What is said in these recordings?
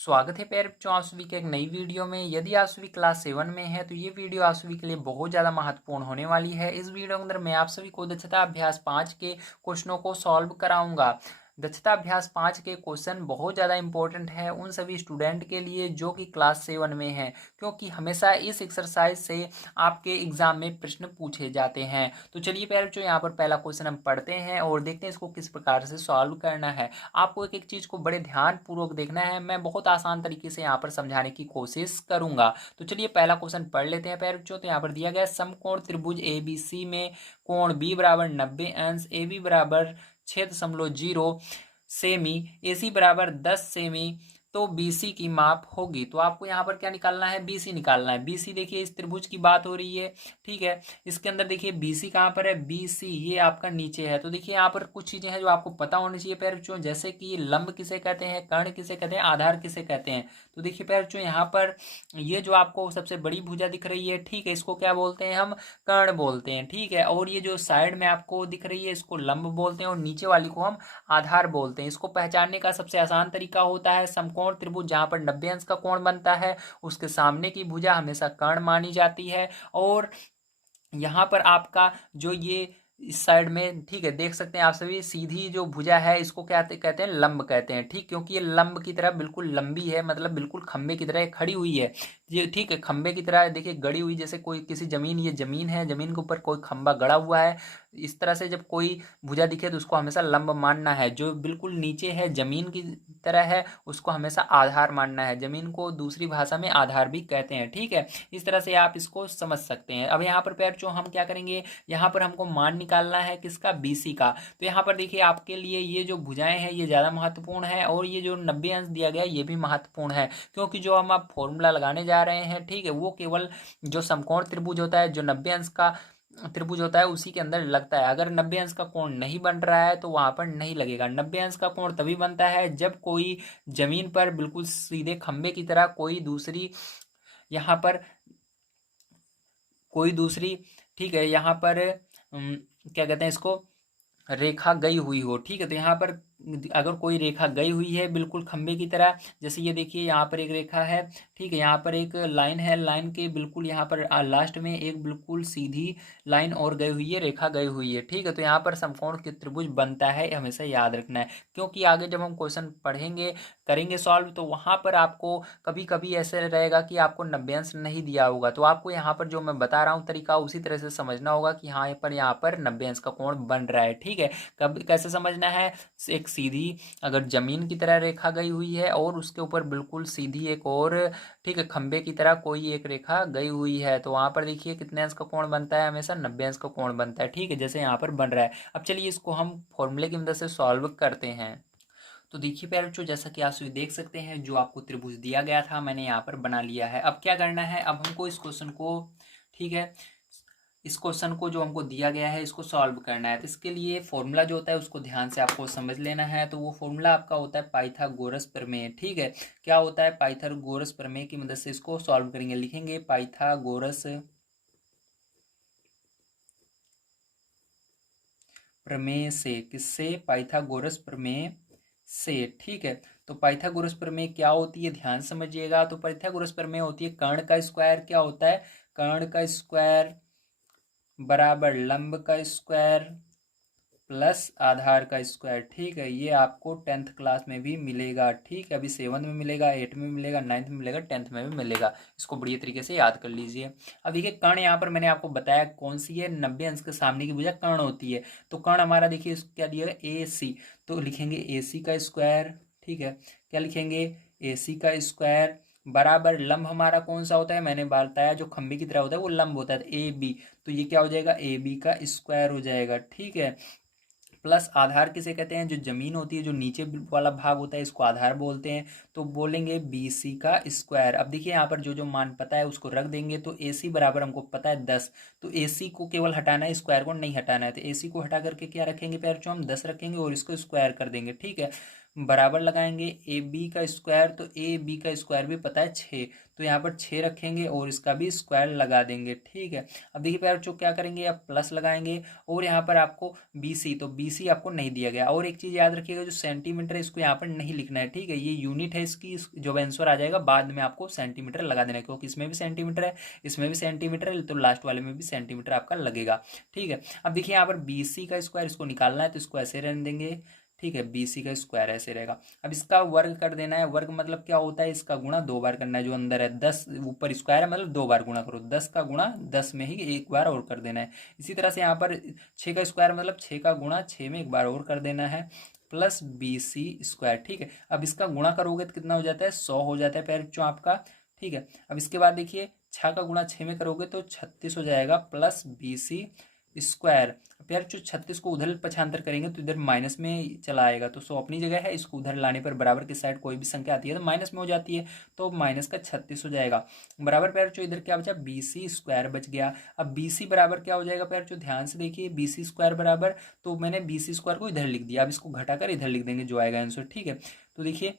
स्वागत है प्यारे बच्चों आप सभी के एक नई वीडियो में। यदि आप सभी क्लास 7 में है तो ये वीडियो आप सभी के लिए बहुत ज़्यादा महत्वपूर्ण होने वाली है। इस वीडियो के अंदर मैं आप सभी को दक्षता अभ्यास 5 के क्वेश्चनों को सॉल्व कराऊंगा। दक्षता अभ्यास 5 के क्वेश्चन बहुत ज़्यादा इंपॉर्टेंट है उन सभी स्टूडेंट के लिए जो कि क्लास 7 में है, क्योंकि हमेशा इस एक्सरसाइज से आपके एग्जाम में प्रश्न पूछे जाते हैं। तो चलिए प्यारे बच्चों, यहाँ पर पहला क्वेश्चन हम पढ़ते हैं और देखते हैं इसको किस प्रकार से सॉल्व करना है। आपको एक एक चीज़ को बड़े ध्यान पूर्वक देखना है। मैं बहुत आसान तरीके से यहाँ पर समझाने की कोशिश करूंगा। तो चलिए पहला क्वेश्चन पढ़ लेते हैं प्यारे बच्चों। तो यहाँ पर दिया गया समकोण त्रिभुज ABC में कोण B बराबर 90 अंश, AB बराबर 6.0 सेमी, AC बराबर 10 सेमी, तो BC की माप होगी। तो आपको यहाँ पर क्या निकालना है? BC निकालना है। BC देखिए इस त्रिभुज की बात हो रही है, ठीक है। इसके अंदर देखिए BC कहाँ पर है? BC ये आपका नीचे है। तो देखिए यहाँ पर कुछ चीजें हैं जो आपको पता होनी चाहिए प्यारे बच्चों, जैसे कि लंब किसे कहते हैं, कर्ण किसे कहते हैं, आधार किसे कहते हैं। तो देखिए प्यारे बच्चों यहाँ पर ये जो आपको सबसे बड़ी भुजा दिख रही है, ठीक है, इसको क्या बोलते हैं? हम कर्ण बोलते हैं, ठीक है। और ये जो साइड में आपको दिख रही है इसको लंब बोलते हैं और नीचे वाली को हम आधार बोलते हैं। इसको पहचानने का सबसे आसान तरीका होता है समकोण त्रिभुज जहां पर 90 अंश का कोण बनता है उसके सामने की भुजा हमेशा कर्ण मानी जाती है। और यहाँ पर आपका जो ये इस साइड में, ठीक है, देख सकते हैं आप सभी, सीधी जो भुजा है इसको क्या कहते हैं? लंब कहते हैं, ठीक, क्योंकि ये लंब की तरह बिल्कुल लंबी है, मतलब बिल्कुल खंबे की तरह खड़ी हुई है ये, ठीक है, खंबे की तरह देखिए गड़ी हुई, जैसे कोई किसी जमीन, ये जमीन है, जमीन के ऊपर कोई खंबा गड़ा हुआ है। इस तरह से जब कोई भुजा दिखे तो उसको हमेशा लंब मानना है। जो बिल्कुल नीचे है जमीन की तरह है उसको हमेशा आधार मानना है। जमीन को दूसरी भाषा में आधार भी कहते हैं, ठीक है। इस तरह से आप इसको समझ सकते हैं। अब यहाँ पर प्यारे बच्चों हम क्या करेंगे, यहाँ पर हमको मान निकालना है किसका? BC का। तो यहाँ पर देखिए आपके लिए ये जो भुजाएं हैं ये ज़्यादा महत्वपूर्ण है और ये जो 90 अंश दिया गया ये भी महत्वपूर्ण है, क्योंकि जो हम आप फॉर्मूला लगाने जा रहे हैं, ठीक है, वो केवल जो समकोण त्रिभुज होता है, जो 90 अंश का त्रिभुज होता है उसी के अंदर लगता है। अगर 90 अंश का कोण नहीं बन रहा है तो वहां पर नहीं लगेगा। 90 अंश का कोण तभी बनता है जब कोई जमीन पर बिल्कुल सीधे खंबे की तरह कोई दूसरी, यहाँ पर कोई दूसरी, ठीक है, यहाँ पर क्या कहते हैं इसको, रेखा गई हुई हो, ठीक है। तो यहाँ पर अगर कोई रेखा गई हुई है बिल्कुल खंबे की तरह, जैसे ये देखिए यहाँ पर एक रेखा है, ठीक है, यहाँ पर एक लाइन है, लाइन के बिल्कुल यहाँ पर लास्ट में एक बिल्कुल सीधी लाइन और गई हुई है, रेखा गई हुई है, ठीक है। तो यहाँ पर समकोण के त्रिभुज बनता है, हमेशा याद रखना है, क्योंकि आगे जब हम क्वेश्चन पढ़ेंगे करेंगे सॉल्व तो वहाँ पर आपको कभी कभी ऐसे रहेगा कि आपको 90 अंश नहीं दिया होगा, तो आपको यहाँ पर जो मैं बता रहा हूँ तरीका उसी तरह से समझना होगा कि हाँ यहाँ पर 90 अंश का कोण बन रहा है, ठीक है। कब कैसे समझना है? एक सीधी अगर जमीन की तरह रेखा गई हुई है और उसके ऊपर बिल्कुल सीधी एक और, ठीक है, खंबे की तरह कोई एक रेखा गई हुई है, तो वहां पर देखिए कितने अंश का कोण बनता है? हमेशा 90 अंश का कोण बनता है, ठीक है, जैसे यहाँ पर बन रहा है। अब चलिए इसको हम फॉर्मूले की मदद से सॉल्व करते हैं। तो देखिए प्यारे बच्चों, जैसा कि आप सभी देख सकते हैं जो आपको त्रिभुज दिया गया था मैंने यहाँ पर बना लिया है। अब क्या करना है? अब हमको इस क्वेश्चन को, ठीक है, इस क्वेश्चन को जो हमको दिया गया है इसको सॉल्व करना है। तो इसके लिए फॉर्मूला जो होता है उसको ध्यान से आपको समझ लेना है। तो वो फॉर्मूला आपका होता है पाइथागोरस प्रमेय, ठीक है। क्या होता है? पाइथागोरस प्रमेय की मदद से इसको सॉल्व करेंगे। लिखेंगे पाइथागोरस प्रमेय से, किससे? पाइथागोरस प्रमेय से, ठीक है। तो पाइथागोरस प्रमेय क्या होती है ध्यान समझिएगा। तो पाइथागोरस प्रमेय होती है कर्ण का स्क्वायर, क्या होता है? कर्ण का स्क्वायर बराबर लंब का स्क्वायर प्लस आधार का स्क्वायर, ठीक है। ये आपको 10th क्लास में भी मिलेगा, ठीक है। अभी 7th में मिलेगा, 8th में मिलेगा, 9th में मिलेगा, 10th में भी मिलेगा। इसको बढ़िया तरीके से याद कर लीजिए। अब देखिए कर्ण यहाँ पर मैंने आपको बताया कौन सी है, 90 अंश के सामने की भुजा कर्ण होती है। तो कर्ण हमारा देखिए क्या दिया है? AC। तो लिखेंगे AC का स्क्वायर, ठीक है। क्या लिखेंगे? AC का स्क्वायर बराबर लंब हमारा कौन सा होता है? मैंने बताया जो खंबे की तरह होता है वो लंब होता है, AB। तो ये क्या हो जाएगा? AB का स्क्वायर हो जाएगा, ठीक है। प्लस आधार किसे कहते हैं? जो जमीन होती है, जो नीचे वाला भाग होता है इसको आधार बोलते हैं। तो बोलेंगे BC का स्क्वायर। अब देखिए यहाँ पर जो जो मान पता है उसको रख देंगे। तो AC बराबर हमको पता है 10, तो AC को केवल हटाना है, स्क्वायर को नहीं हटाना है। तो AC को हटा करके क्या रखेंगे प्यारे बच्चों? हम 10 रखेंगे और इसको स्क्वायर कर देंगे, ठीक है। बराबर लगाएंगे ए बी का स्क्वायर, तो ए बी का स्क्वायर भी पता है 6, तो यहाँ पर 6 रखेंगे और इसका भी स्क्वायर लगा देंगे। ठीक है, अब देखिए प्यारे बच्चों क्या करेंगे, अब प्लस लगाएंगे और यहाँ पर आपको बी सी, तो बी सी आपको नहीं दिया गया। और एक चीज़ याद रखिएगा, जो सेंटीमीटर है इसको यहाँ पर नहीं लिखना है। ठीक है, ये यूनिट है इसकी, जो आंसर आ जाएगा बाद में आपको सेंटीमीटर लगा देना है, क्योंकि इसमें भी सेंटीमीटर है, इसमें भी सेंटीमीटर है, तो लास्ट वाले में भी सेंटीमीटर आपका लगेगा। ठीक है, अब देखिए यहाँ पर बी सी का स्क्वायर इसको निकालना है, तो इसको ऐसे रहने देंगे। ठीक है, बी सी का स्क्वायर ऐसे रहेगा। अब इसका वर्ग कर देना है। वर्ग मतलब क्या होता है, इसका गुणा 2 बार करना है। जो अंदर है 10 ऊपर स्क्वायर है, मतलब 2 बार गुणा करो। 10 का गुणा 10 में ही एक बार और कर देना है। इसी तरह से यहाँ पर 6 का स्क्वायर मतलब 6 का गुणा 6 में एक बार और कर देना है, प्लस बी सी स्क्वायर। ठीक है, अब इसका गुणा करोगे तो कितना हो जाता है, 100 हो जाता है प्यारे बच्चों आपका। ठीक है, अब इसके बाद देखिए 6 का गुणा 6 में करोगे तो 36 हो जाएगा, प्लस बी सी स्क्वायर। यार जो 36 को उधर पक्षांतर करेंगे तो इधर माइनस में चला आएगा, तो 100 अपनी जगह है, इसको उधर लाने पर बराबर की साइड कोई भी संख्या आती है तो माइनस में हो जाती है, तो माइनस का 36 हो जाएगा बराबर। प्यार जो इधर क्या बचा, बी सी स्क्वायर बच गया। अब बी सी बराबर क्या हो जाएगा प्यार जो, ध्यान से देखिए, बी सी स्क्वायर बराबर, तो मैंने बी सी स्क्वायर को इधर लिख दिया, अब इसको घटाकर इधर लिख देंगे जो आएगा आंसर। ठीक है, तो देखिए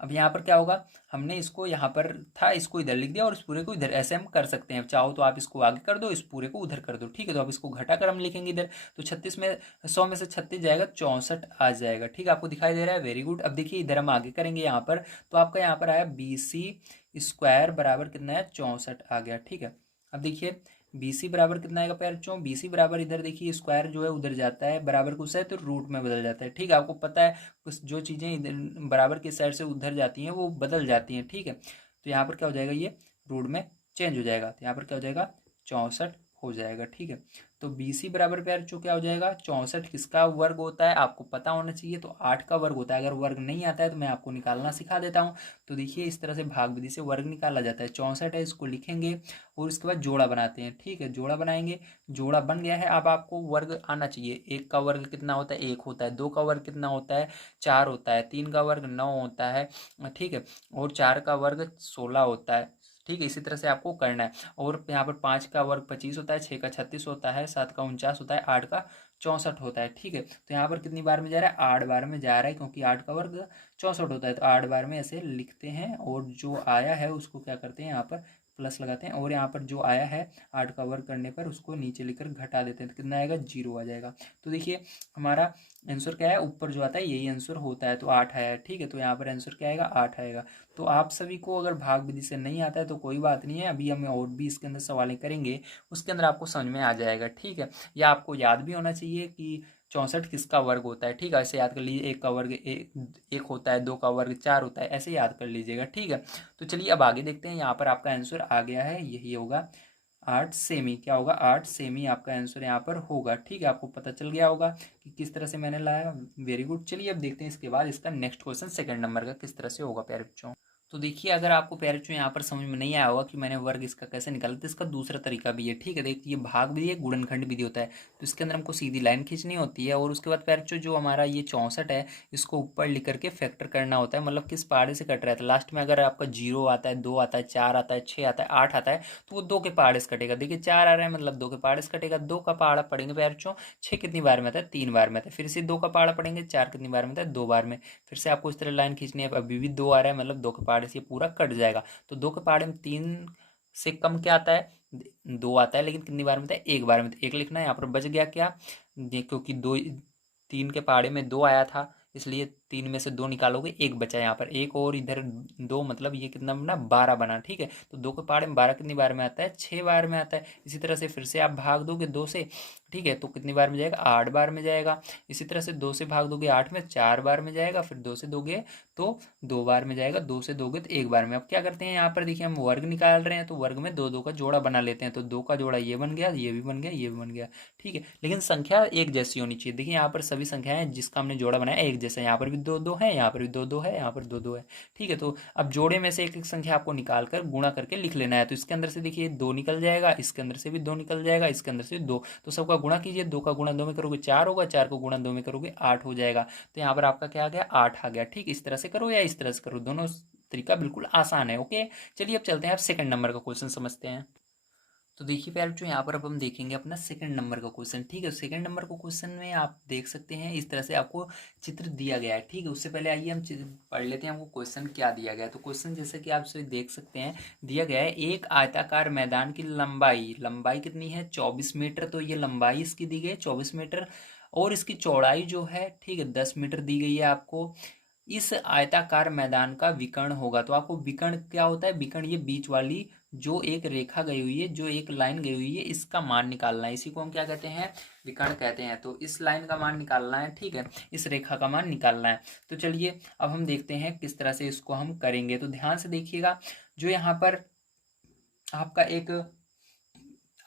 अब यहाँ पर क्या होगा, हमने इसको यहाँ पर था, इसको इधर लिख दिया और इस पूरे को इधर, ऐसे हम कर सकते हैं। चाहो तो आप इसको आगे कर दो, इस पूरे को उधर कर दो। ठीक है, तो अब इसको घटाकर हम लिखेंगे इधर, तो 36 में 100 में से 36 जाएगा, 64 आ जाएगा। ठीक है, आपको दिखाई दे रहा है, वेरी गुड। अब देखिए इधर हम आगे करेंगे यहाँ पर, तो आपका यहाँ पर आया बी सी स्क्वायर बराबर कितना है, 64 आ गया। ठीक है, अब देखिए बी सी बराबर कितना आएगा प्यार बच्चों, बी सी बराबर इधर देखिए स्क्वायर जो है उधर जाता है, बराबर कुछ है तो रूट में बदल जाता है। ठीक है, आपको पता है कुछ जो चीज़ें इधर बराबर की साइड से उधर जाती हैं वो बदल जाती हैं। ठीक है, तो यहाँ पर क्या हो जाएगा, ये रूट में चेंज हो जाएगा, तो यहाँ पर क्या हो जाएगा, 64 हो जाएगा। ठीक है, तो बी सी बराबर प्यार बच्चों क्या हो जाएगा, 64 किसका वर्ग होता है आपको पता होना चाहिए, तो 8 का वर्ग होता है। अगर वर्ग नहीं आता है तो मैं आपको निकालना सिखा देता हूँ। तो देखिए इस तरह से भाग विधि से वर्ग निकाला जाता है। 64 है, इसको लिखेंगे और इसके बाद जोड़ा बनाते हैं। ठीक है, जोड़ा बनाएंगे, जोड़ा बन गया है। अब आपको वर्ग आना चाहिए। 1 का वर्ग कितना होता है, 1 होता है। 2 का वर्ग कितना होता है, 4 होता है। 3 का वर्ग 9 होता है। ठीक है, और 4 का वर्ग 16 होता है। ठीक है, इसी तरह से आपको करना है। और यहाँ पर 5 का वर्ग 25 होता है, 6 का 36 होता है, 7 का 49 होता है, 8 का 64 होता है। ठीक है, तो यहाँ पर कितनी बार में जा रहा है, 8 बार में जा रहा है, क्योंकि 8 का वर्ग 64 होता है, तो 8 बार में ऐसे लिखते हैं। और जो आया है उसको क्या करते हैं, यहाँ पर प्लस लगाते हैं, और यहाँ पर जो आया है 8 का वर्ग करने पर उसको नीचे लिखकर घटा देते हैं, तो कितना आएगा, 0 आ जाएगा। तो देखिए हमारा आंसर क्या है, ऊपर जो आता है यही आंसर होता है, तो 8 आया। ठीक है, तो यहाँ पर आंसर क्या आएगा, 8 आएगा। तो आप सभी को अगर भाग विधि से नहीं आता है तो कोई बात नहीं है, अभी हम और भी इसके अंदर सवालें करेंगे, उसके अंदर आपको समझ में आ जाएगा। ठीक है, या आपको याद भी होना चाहिए कि 64 किसका वर्ग होता है। ठीक है, ऐसे याद कर लीजिए, 1 का वर्ग एक होता है, 2 का वर्ग 4 होता है, ऐसे याद कर लीजिएगा। ठीक है, तो चलिए अब आगे देखते हैं। यहाँ पर आपका आंसर आ गया है, यही होगा 8 सेमी। क्या होगा, 8 सेमी आपका आंसर यहाँ पर होगा। ठीक है, आपको पता चल गया होगा कि किस तरह से मैंने लाया, वेरी गुड। चलिए अब देखते हैं इसके बाद इसका नेक्स्ट क्वेश्चन सेकंड नंबर का किस तरह से होगा प्यारे बच्चों। तो देखिए अगर आपको प्यारे बच्चों यहाँ पर समझ में नहीं आया होगा कि मैंने वर्ग इसका कैसे निकाला, तो इसका दूसरा तरीका भी है। ठीक है, देखिए भाग विधि है, गुणनखंड विधि होता है, तो इसके अंदर हमको सीधी लाइन खींचनी होती है, और उसके बाद प्यारे बच्चों जो हमारा ये 64 है इसको ऊपर लिख करके फैक्टर करना होता है, मतलब किस पहाड़े से कट रहा है। तो लास्ट में अगर आपका 0 आता है, 2 आता है, 4 आता है, 6 आता है, 8 आता है, तो वो 2 के पहाड़े से कटेगा। देखिए 4 आ रहा है मतलब 2 के पहाड़े से कटेगा। 2 का पहाड़ा पड़ेंगे प्यारे बच्चों, 6 कितनी बार में आता है, 3 बार में आता है। फिर से 2 का पहाड़ा पड़ेंगे, 4 कितनी बार में आता है, 2 बार में। फिर से आपको इस तरह लाइन खींचनी है, अभी भी 2 आ रहा है मतलब 2 के पहाड़े से पूरा कट जाएगा। तो 2 के पहाड़े में 3 से कम क्या आता है, 2 आता है, लेकिन कितनी बार में आता है, 1 बार में। तो 1 लिखना है, यहाँ पर बच गया क्या, क्योंकि 2, 3 के पहाड़े में 2 आया था, इसलिए 3 में से 2 निकालोगे, 1 बचा यहाँ पर, 1 और इधर 2, मतलब ये कितना बना, 12 बना। ठीक है, तो 2 के पहाड़े में 12 कितनी बार में आता है, 6 बार में आता है। इसी तरह से फिर से आप भाग दोगे 2 से, ठीक है, तो कितनी बार में जाएगा, 8 बार में जाएगा। इसी तरह से 2 से भाग दोगे 8 में, 4 बार में जाएगा। फिर 2 से दोगे तो 2 बार में जाएगा, 2 से दोगे तो 1 बार में। अब क्या करते हैं, यहाँ पर देखिए हम वर्ग निकाल रहे हैं, तो वर्ग में 2 2 का जोड़ा बना लेते हैं, तो 2 का जोड़ा ये बन गया, ये भी बन गया, ये भी बन गया। ठीक है, लेकिन संख्या एक जैसी होनी चाहिए। देखिए यहाँ पर सभी संख्याएं जिसका हमने जोड़ा बनाया एक जैसा, यहाँ पर भी 2 2 है, यहाँ पर भी 2 2 है, यहाँ पर 2 2 है। ठीक है, तो अब जोड़े में से एक एक संख्या आपको निकाल कर गुणा करके लिख लेना है। तो इसके अंदर से देखिए 2 निकल जाएगा, इसके अंदर से भी 2 निकल जाएगा, इसके अंदर से 2, तो सबका गुणा कीजिए। 2 का गुणा 2 में करोगे 4 होगा, 4 को गुणा 2 में करोगे 8 हो जाएगा। तो यहाँ पर आपका क्या आ गया, 8 आ गया। ठीक, इस तरह से करो या इस तरह से करो, दोनों तरीका बिल्कुल आसान है। ओके, चलिए अब चलते हैं, आप सेकंड नंबर का क्वेश्चन समझते हैं। तो देखिए प्यारे बच्चों, यहाँ पर अब हम देखेंगे अपना सेकंड नंबर का क्वेश्चन। ठीक है, सेकंड नंबर को क्वेश्चन में आप देख सकते हैं इस तरह से आपको चित्र दिया गया है। ठीक है, उससे पहले आइए हम चित्र पढ़ लेते हैं हमको क्वेश्चन क्या दिया गया है। तो क्वेश्चन जैसे कि आप सभी देख सकते हैं दिया गया है, एक आयताकार मैदान की लंबाई लंबाई कितनी है 24 मीटर। तो ये लंबाई इसकी दी गई है 24 मीटर, और इसकी चौड़ाई जो है ठीक है 10 मीटर दी गई है आपको। इस आयताकार मैदान का विकर्ण होगा। तो आपको विकर्ण क्या होता है, विकर्ण ये बीच वाली जो एक रेखा गई हुई है, जो एक लाइन गई हुई है, इसका मान निकालना है। इसी को हम क्या कहते हैं, विकर्ण कहते हैं। तो इस लाइन का मान निकालना है, ठीक है, इस रेखा का मान निकालना है। तो चलिए अब हम देखते हैं किस तरह से इसको हम करेंगे। तो ध्यान से देखिएगा, जो यहाँ पर आपका एक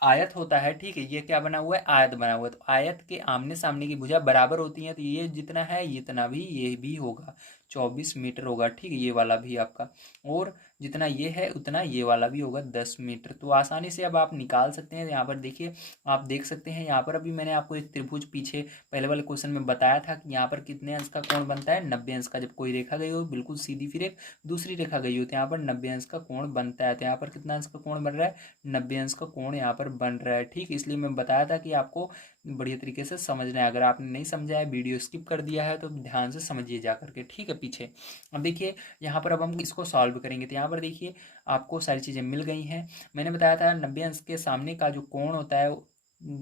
आयत होता है, ठीक है, ये क्या बना हुआ है, आयत बना हुआ है। तो आयत के आमने सामने की भुजा बराबर होती हैं, तो ये जितना है इतना भी ये भी होगा, 24 मीटर होगा। ठीक है, ये वाला भी आपका, और जितना ये है उतना ये वाला भी होगा 10 मीटर। तो आसानी से अब आप निकाल सकते हैं। यहाँ पर देखिए, आप देख सकते हैं यहाँ पर अभी मैंने आपको एक त्रिभुज पीछे पहले वाले क्वेश्चन में बताया था कि यहाँ पर कितने अंश का कोण बनता है, 90 अंश का। जब कोई रेखा गई हो बिल्कुल सीधी, फिर एक दूसरी रेखा गई हो, तो यहाँ पर 90 अंश का कोण बनता है। तो यहाँ पर कितना अंश का कोण बन रहा है, 90 अंश का कोण यहाँ पर बन रहा है। ठीक, इसलिए मैं बताया था कि आपको बढ़िया तरीके से समझना है। अगर आपने नहीं समझा है, वीडियो स्किप कर दिया है, तो ध्यान से समझिए जा करके। ठीक है, पीछे अब देखिए यहाँ पर अब हम इसको सॉल्व करेंगे। तो यहाँ पर देखिए आपको सारी चीज़ें मिल गई हैं। मैंने बताया था 90 अंश के सामने का जो कोण होता है,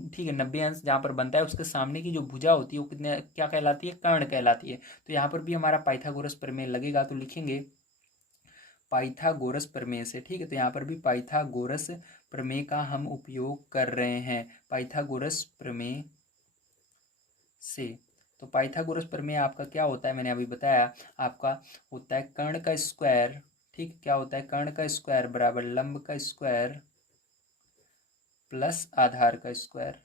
ठीक है, 90 अंश जहाँ पर बनता है उसके सामने की जो भुजा होती है वो कितने क्या कहलाती है, कर्ण कहलाती है। तो यहाँ पर भी हमारा पाइथागोरस प्रमेय लगेगा। तो लिखेंगे पाइथागोरस प्रमेय से। ठीक है, तो यहाँ पर भी पाइथागोरस प्रमेय का हम उपयोग कर रहे हैं, पाइथागोरस प्रमेय से। तो पाइथागोरस प्रमेय आपका क्या होता है, मैंने अभी बताया, आपका होता है कर्ण का स्क्वायर। ठीक, क्या होता है, कर्ण का स्क्वायर बराबर लंब का स्क्वायर प्लस आधार का स्क्वायर,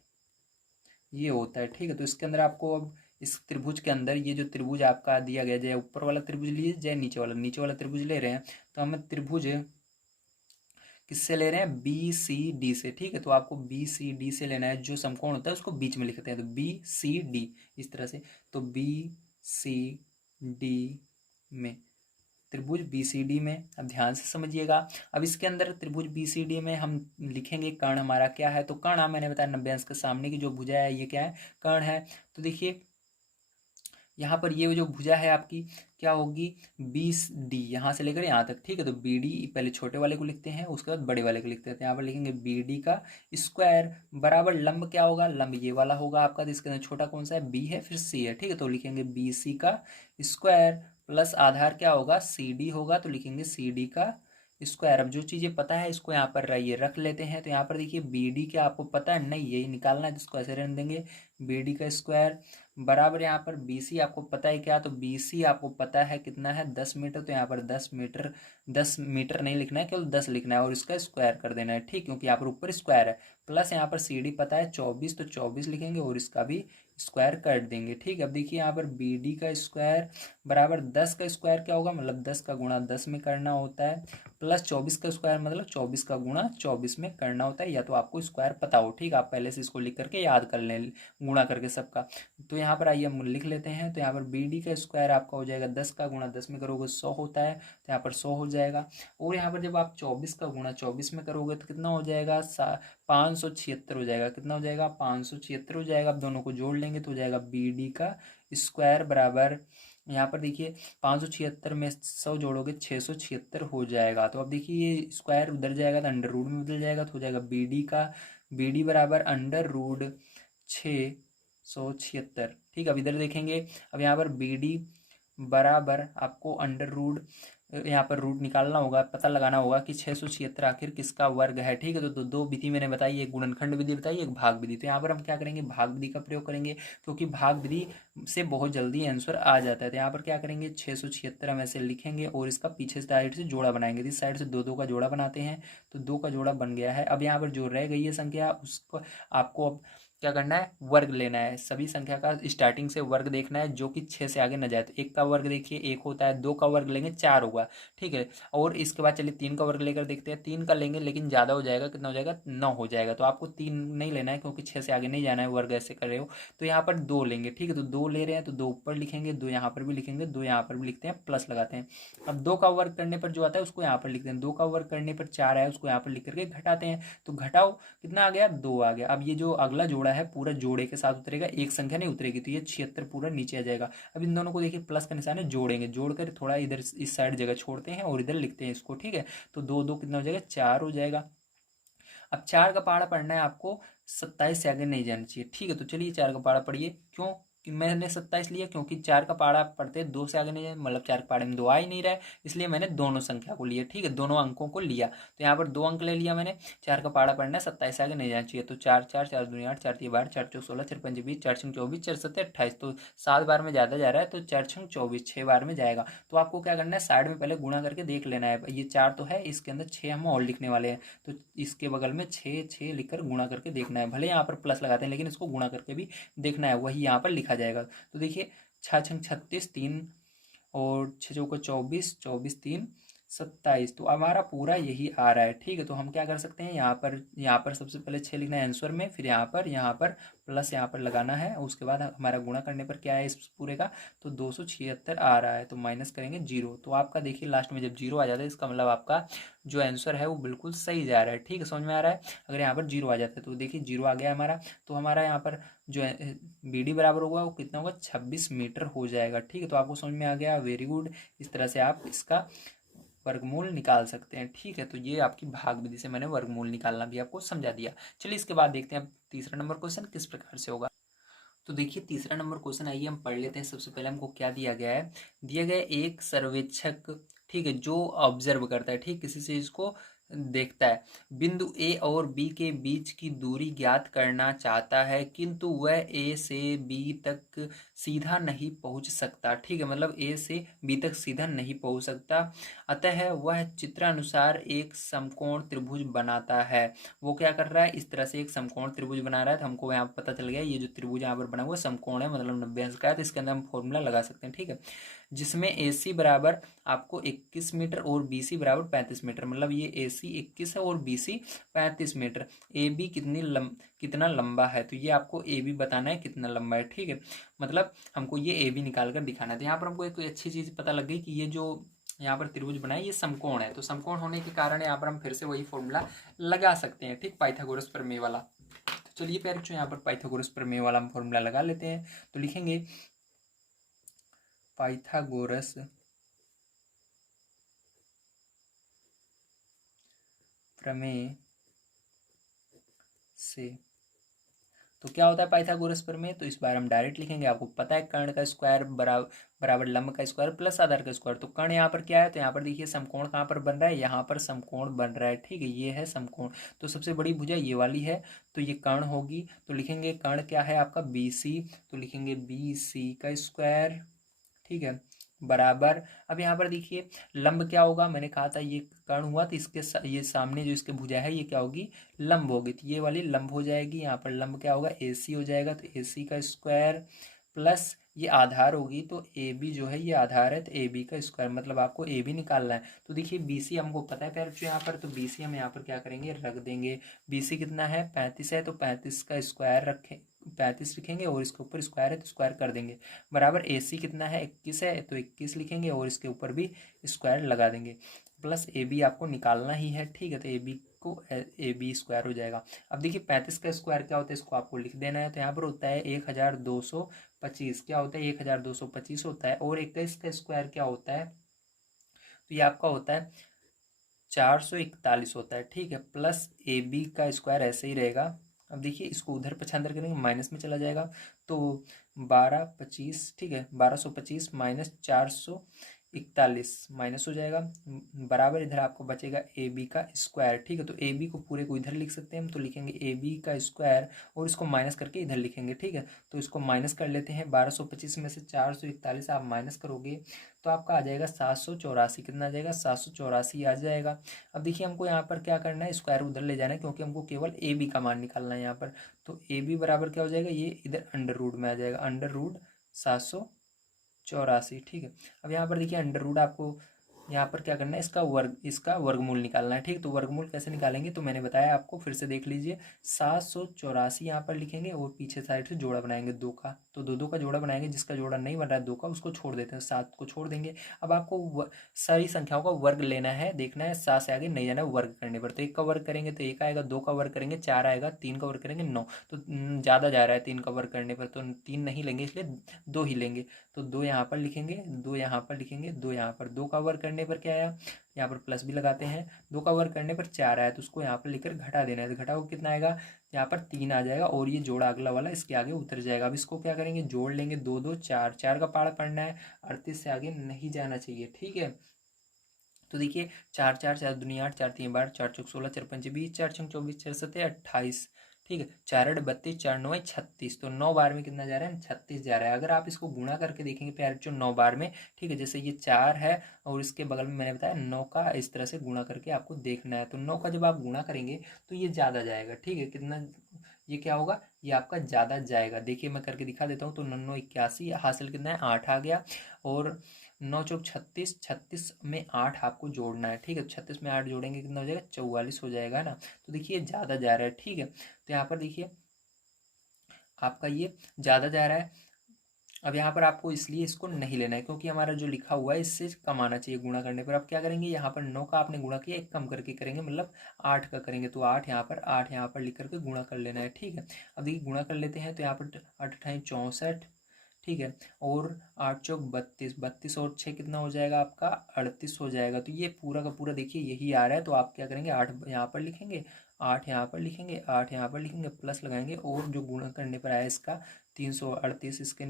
ये होता है। ठीक है, तो इसके अंदर आपको अब इस त्रिभुज के अंदर ये जो त्रिभुज आपका दिया गया, चाहे ऊपर वाला त्रिभुज लीजिए चाहे नीचे वाला त्रिभुज ले रहे हैं, तो हमें त्रिभुज किससे ले रहे हैं, बी सी डी से। ठीक है, तो आपको बी सी डी से लेना है। जो समकोण होता है उसको बीच में लिखते हैं, तो बी सी डी इस तरह से। तो बी सी डी में त्रिभुज बी सी डी में, अब ध्यान से समझिएगा। अब इसके अंदर त्रिभुज बी सी डी में हम लिखेंगे कर्ण हमारा क्या है। तो कर्ण मैंने बताया 90 अंश के सामने की जो भुजा है ये क्या है, कर्ण है। तो देखिए यहाँ पर ये जो भुजा है आपकी क्या होगी, 20D यहाँ से लेकर यहाँ तक। ठीक है, तो BD पहले छोटे वाले को लिखते हैं, उसके बाद बड़े वाले को लिखते हैं। तो यहाँ पर लिखेंगे BD का स्क्वायर बराबर लंब क्या होगा, लंब ये वाला होगा आपका। तो इसके अंदर छोटा कौन सा है, B है, फिर C है। ठीक है, तो लिखेंगे BC का स्क्वायर प्लस आधार क्या होगा, CD होगा। तो लिखेंगे CD का स्क्वायर। अब जो चीज़ें पता है इसको यहाँ पर ये रख लेते हैं। तो यहाँ पर देखिए BD क्या आपको पता है, नहीं यही निकालना है, जिसको ऐसे रहने देंगे। BD का स्क्वायर बराबर यहाँ पर BC आपको पता है क्या, तो BC आपको पता है कितना है, 10 मीटर। तो यहाँ पर 10 मीटर, 10 मीटर नहीं लिखना है, केवल 10 लिखना है और इसका स्क्वायर कर देना है। ठीक, क्योंकि यहाँ पर ऊपर स्क्वायर है, प्लस यहाँ पर CD पता है 24, तो 24 लिखेंगे और इसका भी स्क्वायर कर देंगे। ठीक है, अब देखिए यहाँ पर BD का स्क्वायर बराबर 10 का स्क्वायर क्या होगा, मतलब 10 का गुणा 10 में करना होता है, प्लस 24 का स्क्वायर मतलब 24 का गुणा 24 में करना होता है। या तो आपको स्क्वायर पता हो, ठीक, आप पहले से इसको लिख करके याद कर लें, गुणा करके सबका। तो यहाँ पर आइए हम लिख लेते हैं। तो यहाँ पर BD का स्क्वायर आपका हो जाएगा 10 का गुणा 10 में करोगे 100 होता है, तो यहाँ पर 100 हो जाएगा। और यहाँ पर जब आप 24 का गुणा 24 में करोगे तो कितना हो जाएगा, 576 हो जाएगा। कितना हो जाएगा, 576 हो जाएगा। आप दोनों को जोड़ लेंगे तो हो जाएगा BD का स्क्वायर बराबर, यहाँ पर देखिए 576 में 100 जोड़ोगे 676 हो जाएगा। तो अब देखिए ये स्क्वायर उधर जाएगा तो अंडर रूट में बदल जाएगा, तो हो जाएगा BD बराबर अंडर रूट 676। ठीक, अब इधर देखेंगे, अब यहाँ पर BD बराबर आपको अंडर रूट, यहाँ पर रूट निकालना होगा, पता लगाना होगा कि 676 आखिर किसका वर्ग है। ठीक है, तो दो विधि मैंने बताई, एक गुणनखंड विधि बताई, एक भाग विधि। तो यहाँ पर हम क्या करेंगे, भाग विधि का प्रयोग करेंगे, क्योंकि भाग विधि से बहुत जल्दी आंसर आ जाता है। तो यहाँ पर क्या करेंगे, 676 हम ऐसे लिखेंगे और इसका पीछे साइड से जोड़ा बनाएंगे। इस साइड से दो दो का जोड़ा बनाते हैं, तो 2 का जोड़ा बन गया है। अब यहाँ पर जो रह गई है संख्या उसको आपको अब क्या करना है, वर्ग लेना है। सभी संख्या का स्टार्टिंग से वर्ग देखना है जो कि 6 से आगे न जाए। तो 1 का वर्ग देखिए 1 होता है, 2 का वर्ग लेंगे 4 होगा, ठीक है। और इसके बाद चलिए 3 का वर्ग लेकर देखते हैं। 3 का लेंगे लेकिन ज़्यादा हो जाएगा, कितना हो जाएगा, 9 हो जाएगा। तो आपको 3 नहीं लेना है क्योंकि 6 से आगे नहीं जाना है, वर्ग ऐसे कर रहे हो। तो यहाँ पर 2 लेंगे, ठीक है। तो 2 ले रहे हैं तो 2 ऊपर लिखेंगे, 2 यहाँ पर भी लिखेंगे, 2 यहाँ पर भी लिखते हैं, प्लस लगाते हैं। अब 2 का वर्ग करने पर जो आता है उसको यहाँ पर लिखते हैं, 2 का वर्ग करने पर 4 है उसको यहाँ पर लिख करके घटाते हैं। तो घटाओ, कितना आ गया, 2 आ गया। अब ये जो अगला जोड़ा है पूरा जोड़े के साथ उतरेगा, एक संख्या नहीं उतरेगी, तो ये 76 पूरा नीचे आ जाएगा। अब इन दोनों को देखिए प्लस का निशान है, जोड़ेंगे, जोड़कर थोड़ा इधर इस साइड जगह छोड़ते हैं और इधर लिखते हैं इसको, ठीक है। तो 2 2 कितना हो जाएगा, 4 हो जाएगा। अब 4 का पहाड़ा पढ़ना है आपको, 27 से आगे नहीं जाना चाहिए, ठीक है। तो चलिए 4 का पहाड़ा पढ़िए। क्यों कि मैंने 27 लिया, क्योंकि 4 का पहाड़ा पढ़ते 2 से आगे नहीं जाए, मतलब 4 के पहाड़े में 2 आ ही नहीं रहा है, इसलिए मैंने दोनों संख्या को लिया, ठीक है, दोनों अंकों को लिया। तो यहाँ पर 2 अंक ले लिया मैंने। 4 का पहाड़ा पढ़ना है, 27 से आगे नहीं जाना चाहिए। तो 4 4 4 दूनी 8, 4 3 12, 4 4 16, 4 5 20, 4 6 24, 4 7 28। तो 7 बार में ज़्यादा जा रहा है, तो 4 6 24, 6 बार में जाएगा। तो आपको क्या करना है, साइड में पहले गुणा करके देख लेना है। ये 4 तो है, इसके अंदर 6 हम और लिखने वाले हैं, तो इसके बगल में 6 6 लिखकर गुणा करके देखना है। भले यहाँ पर प्लस लगाते हैं लेकिन इसको गुणा करके भी देखना है, वही यहाँ पर लिखा जाएगा। तो देखिए 6 छंग 36, 3 और 6 चौको 24, 24 3 27। तो हमारा पूरा यही आ रहा है, ठीक है। तो हम क्या कर सकते हैं, यहाँ पर सबसे पहले 6 लिखना है आंसर में, फिर यहाँ पर प्लस यहाँ पर लगाना है। उसके बाद हमारा गुणा करने पर क्या है इस पूरे का, तो 276 आ रहा है। तो माइनस करेंगे 0। तो आपका देखिए लास्ट में जब 0 आ जाता है इसका मतलब आपका जो आंसर है वो बिल्कुल सही जा रहा है, ठीक है, समझ में आ रहा है। अगर यहाँ पर 0 आ जाता है तो देखिए 0 आ गया हमारा। तो हमारा यहाँ पर जो बी डी बराबर होगा वो कितना होगा, 26 मीटर हो जाएगा, ठीक है। तो आपको समझ में आ गया, वेरी गुड। इस तरह से आप इसका वर्गमूल निकाल सकते हैं, ठीक है। तो ये आपकी भाग विधि से मैंने वर्गमूल निकालना भी आपको समझा दिया। चलिए इसके बाद देखते हैं अब तीसरा नंबर क्वेश्चन किस प्रकार से होगा। तो देखिए तीसरा नंबर क्वेश्चन आइए हम पढ़ लेते हैं। सबसे पहले हमको क्या दिया गया है, दिया गया एक सर्वेक्षक, ठीक है, जो ऑब्जर्व करता है, ठीक, किसी चीज को देखता है, बिंदु ए और बी के बीच की दूरी ज्ञात करना चाहता है, किंतु वह ए से बी तक सीधा नहीं पहुंच सकता, ठीक है, मतलब ए से बी तक सीधा नहीं पहुंच सकता। अतः वह चित्रानुसार एक समकोण त्रिभुज बनाता है। वो क्या कर रहा है, इस तरह से एक समकोण त्रिभुज बना रहा है। तो हमको यहाँ पता चल गया ये जो त्रिभुज यहाँ पर बना हुआ समकोण है, मतलब 90 अंश का है। तो इसके अंदर हम फॉर्मूला लगा सकते हैं, ठीक है, जिसमें ए सी बराबर आपको 21 मीटर और बी सी बराबर 35 मीटर, मतलब ये ए सी 21 है और B C 35 metre. A B कितना लंबा है, तो ये आपको ए बी बताना है कितना लंबा है, ठीक है, मतलब हमको ये ए बी निकाल कर दिखाना है। तो यहाँ पर हमको एक अच्छी चीज़ पता लग गई कि ये जो यहाँ पर त्रिभुज बना है ये समकोण है। तो समकोण होने के कारण यहाँ पर हम फिर से वही फॉर्मूला लगा सकते हैं, ठीक, पाइथागोरस प्रमेय वाला। तो चलिए फिर जो यहाँ पर पाइथागोरस प्रमेय वाला हम फॉर्मूला लगा लेते हैं। तो लिखेंगे पाइथागोरस प्रमेय से, तो क्या होता है पाइथागोरस प्रमेय, तो इस बार हम डायरेक्ट लिखेंगे। आपको पता है कर्ण का स्क्वायर बराबर लंब का स्क्वायर प्लस आधार का स्क्वायर। तो कर्ण यहाँ पर क्या है, तो यहाँ पर देखिए समकोण कहाँ पर बन रहा है, यहाँ पर समकोण बन रहा है, ठीक है, ये है समकोण। तो सबसे बड़ी भुजा ये वाली है, तो ये कर्ण होगी। तो लिखेंगे कर्ण क्या है आपका बी सी, तो लिखेंगे बी सी का स्क्वायर, ठीक है, बराबर। अब यहाँ पर देखिए लंब क्या होगा, मैंने कहा था ये कर्ण हुआ तो इसके ये सामने जो इसके भुजा है ये क्या होगी, लंब होगी। तो ये वाली लंब हो जाएगी। यहाँ पर लंब क्या होगा, ए सी हो जाएगा। तो ए सी का स्क्वायर प्लस ये आधार होगी, तो ए बी जो है ये आधार है, तो ए बी का स्क्वायर, मतलब आपको ए बी निकालना है। तो देखिए बी सी हमको पता है प्यार यहाँ पर, तो बी सी हम यहाँ पर क्या करेंगे, रख देंगे। बी सी कितना है, 35 है, तो 35 का स्क्वायर रखें, 35 लिखेंगे और इसके ऊपर स्क्वायर है तो स्क्वायर कर देंगे, बराबर। ए सी कितना है, 21 है, तो 21 लिखेंगे और इसके ऊपर भी स्क्वायर लगा देंगे, प्लस ए बी आपको निकालना ही है, ठीक है। तो ए बी को ए बी स्क्वायर हो जाएगा। अब देखिए 35 का स्क्वायर क्या होता है, इसको आपको लिख देना है। तो यहाँ पर होता है 1225, क्या होता है 1225 होता है। और 21 का स्क्वायर क्या होता है, तो ये आपका होता है 441 होता है, ठीक है, प्लस ए बी का स्क्वायर ऐसे ही रहेगा। अब देखिए इसको उधर पक्षांतर करेंगे, माइनस में चला जाएगा, तो 1225, ठीक है, 1225 माइनस 400 41 माइनस हो जाएगा, बराबर इधर आपको बचेगा ए बी का स्क्वायर। ठीक है, तो ए बी को पूरे को इधर लिख सकते हैं हम, तो लिखेंगे ए बी का स्क्वायर और इसको माइनस करके इधर लिखेंगे। ठीक है, तो इसको माइनस कर लेते हैं। 1225 में से 441 आप माइनस करोगे तो आपका आ जाएगा 784। कितना आ जाएगा? 784 आ जाएगा। अब देखिए हमको यहाँ पर क्या करना है, स्क्वायर उधर ले जाना है क्योंकि हमको केवल ए बी का मान निकालना है यहाँ पर। तो ए बी बराबर क्या हो जाएगा, ये इधर अंडर रूट में आ जाएगा, अंडर रूट 784। ठीक है, अब यहाँ पर देखिए अंडर रूट आपको यहाँ पर क्या करना है, इसका वर्गमूल निकालना है। ठीक, तो वर्गमूल कैसे निकालेंगे तो मैंने बताया आपको, फिर से देख लीजिए। 784 यहाँ पर लिखेंगे और पीछे साइड से जोड़ा बनाएंगे दो का, तो दो का जोड़ा बनाएंगे। जिसका जोड़ा नहीं बन रहा है दो का, उसको छोड़ देते हैं, 7 को छोड़ देंगे। अब आपको सारी संख्याओं का वर्ग लेना है, देखना है 7 से आगे नहीं जाना है वर्ग करने पर। तो 1 का वर्ग करेंगे तो 1 आएगा, 2 का वर्ग करेंगे 4 आएगा, 3 का वर्ग करेंगे 9। तो ज़्यादा जा रहा है 3 का वर्ग करने पर, तो 3 नहीं लेंगे, इसलिए 2 ही लेंगे। तो 2 यहाँ पर लिखेंगे, 2 यहाँ पर लिखेंगे, 2 यहाँ पर। 2 का वर्ग करने पर क्या आया, यहाँ पर प्लस भी लगाते हैं। 2 का वर्ग करने पर 4 आया, तो उसको यहाँ पर लिखकर घटा देना है। तो घटाओ कितना आएगा, यहाँ पर 3 आ जाएगा और ये जोड़ा अगला वाला इसके आगे उतर जाएगा। अब इसको क्या करेंगे, जोड़ लेंगे। 2 2 4, 4 का पहाड़ पढ़ना है, 38 से आगे नहीं जाना चाहिए। ठीक है, तो देखिए 4 4 4 दुनिया 8, 4 3 12, 4 चौक 16, 4 पंच 20, 4 छंग 24, 4 सत्ते 28। ठीक है, 4 8 32, 4 9 36। तो 9 बार में कितना जा रहा है, 36 जा रहा है। अगर आप इसको गुणा करके देखेंगे प्यारे बच्चों 9 बार में, ठीक है, जैसे ये 4 है और इसके बगल में मैंने बताया 9 का इस तरह से गुणा करके आपको देखना है। तो 9 का जब आप गुणा करेंगे तो ये ज़्यादा जाएगा। ठीक है, कितना ये क्या होगा, ये आपका ज़्यादा जाएगा। देखिए मैं करके दिखा देता हूँ। तो 9 9 81 हासिल कितना है, 8 आ गया। और 9 चौक 36, 36 में 8 आपको जोड़ना है। ठीक है, 36 में 8 जोड़ेंगे कितना हो जाएगा, 44 हो जाएगा ना। तो देखिए ज़्यादा जा रहा है। ठीक है, तो यहाँ पर देखिए आपका ये ज़्यादा जा रहा है। अब यहाँ पर आपको इसलिए इसको नहीं लेना है क्योंकि हमारा जो लिखा हुआ है इससे कम आना चाहिए गुणा करने पर। अब क्या करेंगे, यहाँ पर 9 का आपने गुणा किया, एक कम करके करेंगे, मतलब 8 का करेंगे। तो 8 यहाँ पर लिख करके गुणा कर लेना है। ठीक है, अब देखिए गुणा कर लेते हैं। तो यहाँ पर 8 8 64। ठीक है, और 8 चौक 32, 32 और 6 कितना हो जाएगा आपका, 38 हो जाएगा। तो ये पूरा का पूरा देखिए यही आ रहा है। तो आप क्या करेंगे, 8 यहाँ पर लिखेंगे, 8 यहाँ पर लिखेंगे, 8 यहाँ पर लिखेंगे, प्लस लगाएंगे और जो गुणा करने पर आया इसका 338 इसके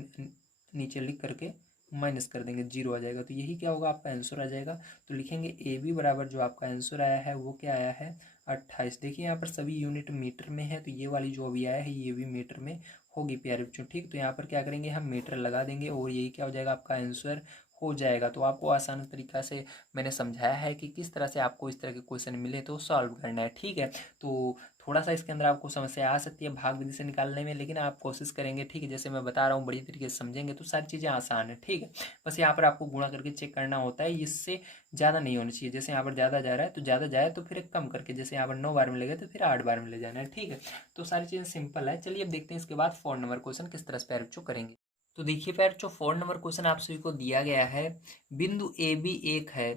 नीचे लिख करके माइनस कर देंगे, 0 आ जाएगा। तो यही क्या होगा, आपका आंसर आ जाएगा। तो लिखेंगे ए बी बराबर जो आपका आंसर आया है वो क्या आया है, 28। देखिए यहाँ पर सभी यूनिट मीटर में है, तो ये वाली जो अभी आया है ये भी मीटर में होगी प्यारे बच्चों। ठीक, तो यहाँ पर क्या करेंगे, हम मीटर लगा देंगे और यही क्या हो जाएगा, आपका आंसर हो जाएगा। तो आपको आसान तरीका से मैंने समझाया है कि किस तरह से आपको इस तरह के क्वेश्चन मिले तो सॉल्व करना है। ठीक है, तो थोड़ा सा इसके अंदर आपको समस्या आ सकती है भाग विधि से निकालने में, लेकिन आप कोशिश करेंगे। ठीक है, जैसे मैं बता रहा हूँ बड़ी तरीके से समझेंगे तो सारी चीज़ें आसान है। ठीक है, बस यहाँ पर आपको गुणा करके चेक करना होता है, इससे ज़्यादा नहीं होनी चाहिए। जैसे यहाँ पर ज़्यादा जा रहा है तो ज़्यादा जाए तो फिर कम करके, जैसे यहाँ पर 9 बार में ले गए तो फिर 8 बार में ले जाना है। ठीक है, तो सारी चीज़ें सिंपल है। चलिए अब देखते हैं इसके बाद 4 नंबर क्वेश्चन किस तरह से पैर बच्चों करेंगे। तो देखिए पैर बच्चों 4 नंबर क्वेश्चन आप सभी को दिया गया है। बिंदु ए बी एक है,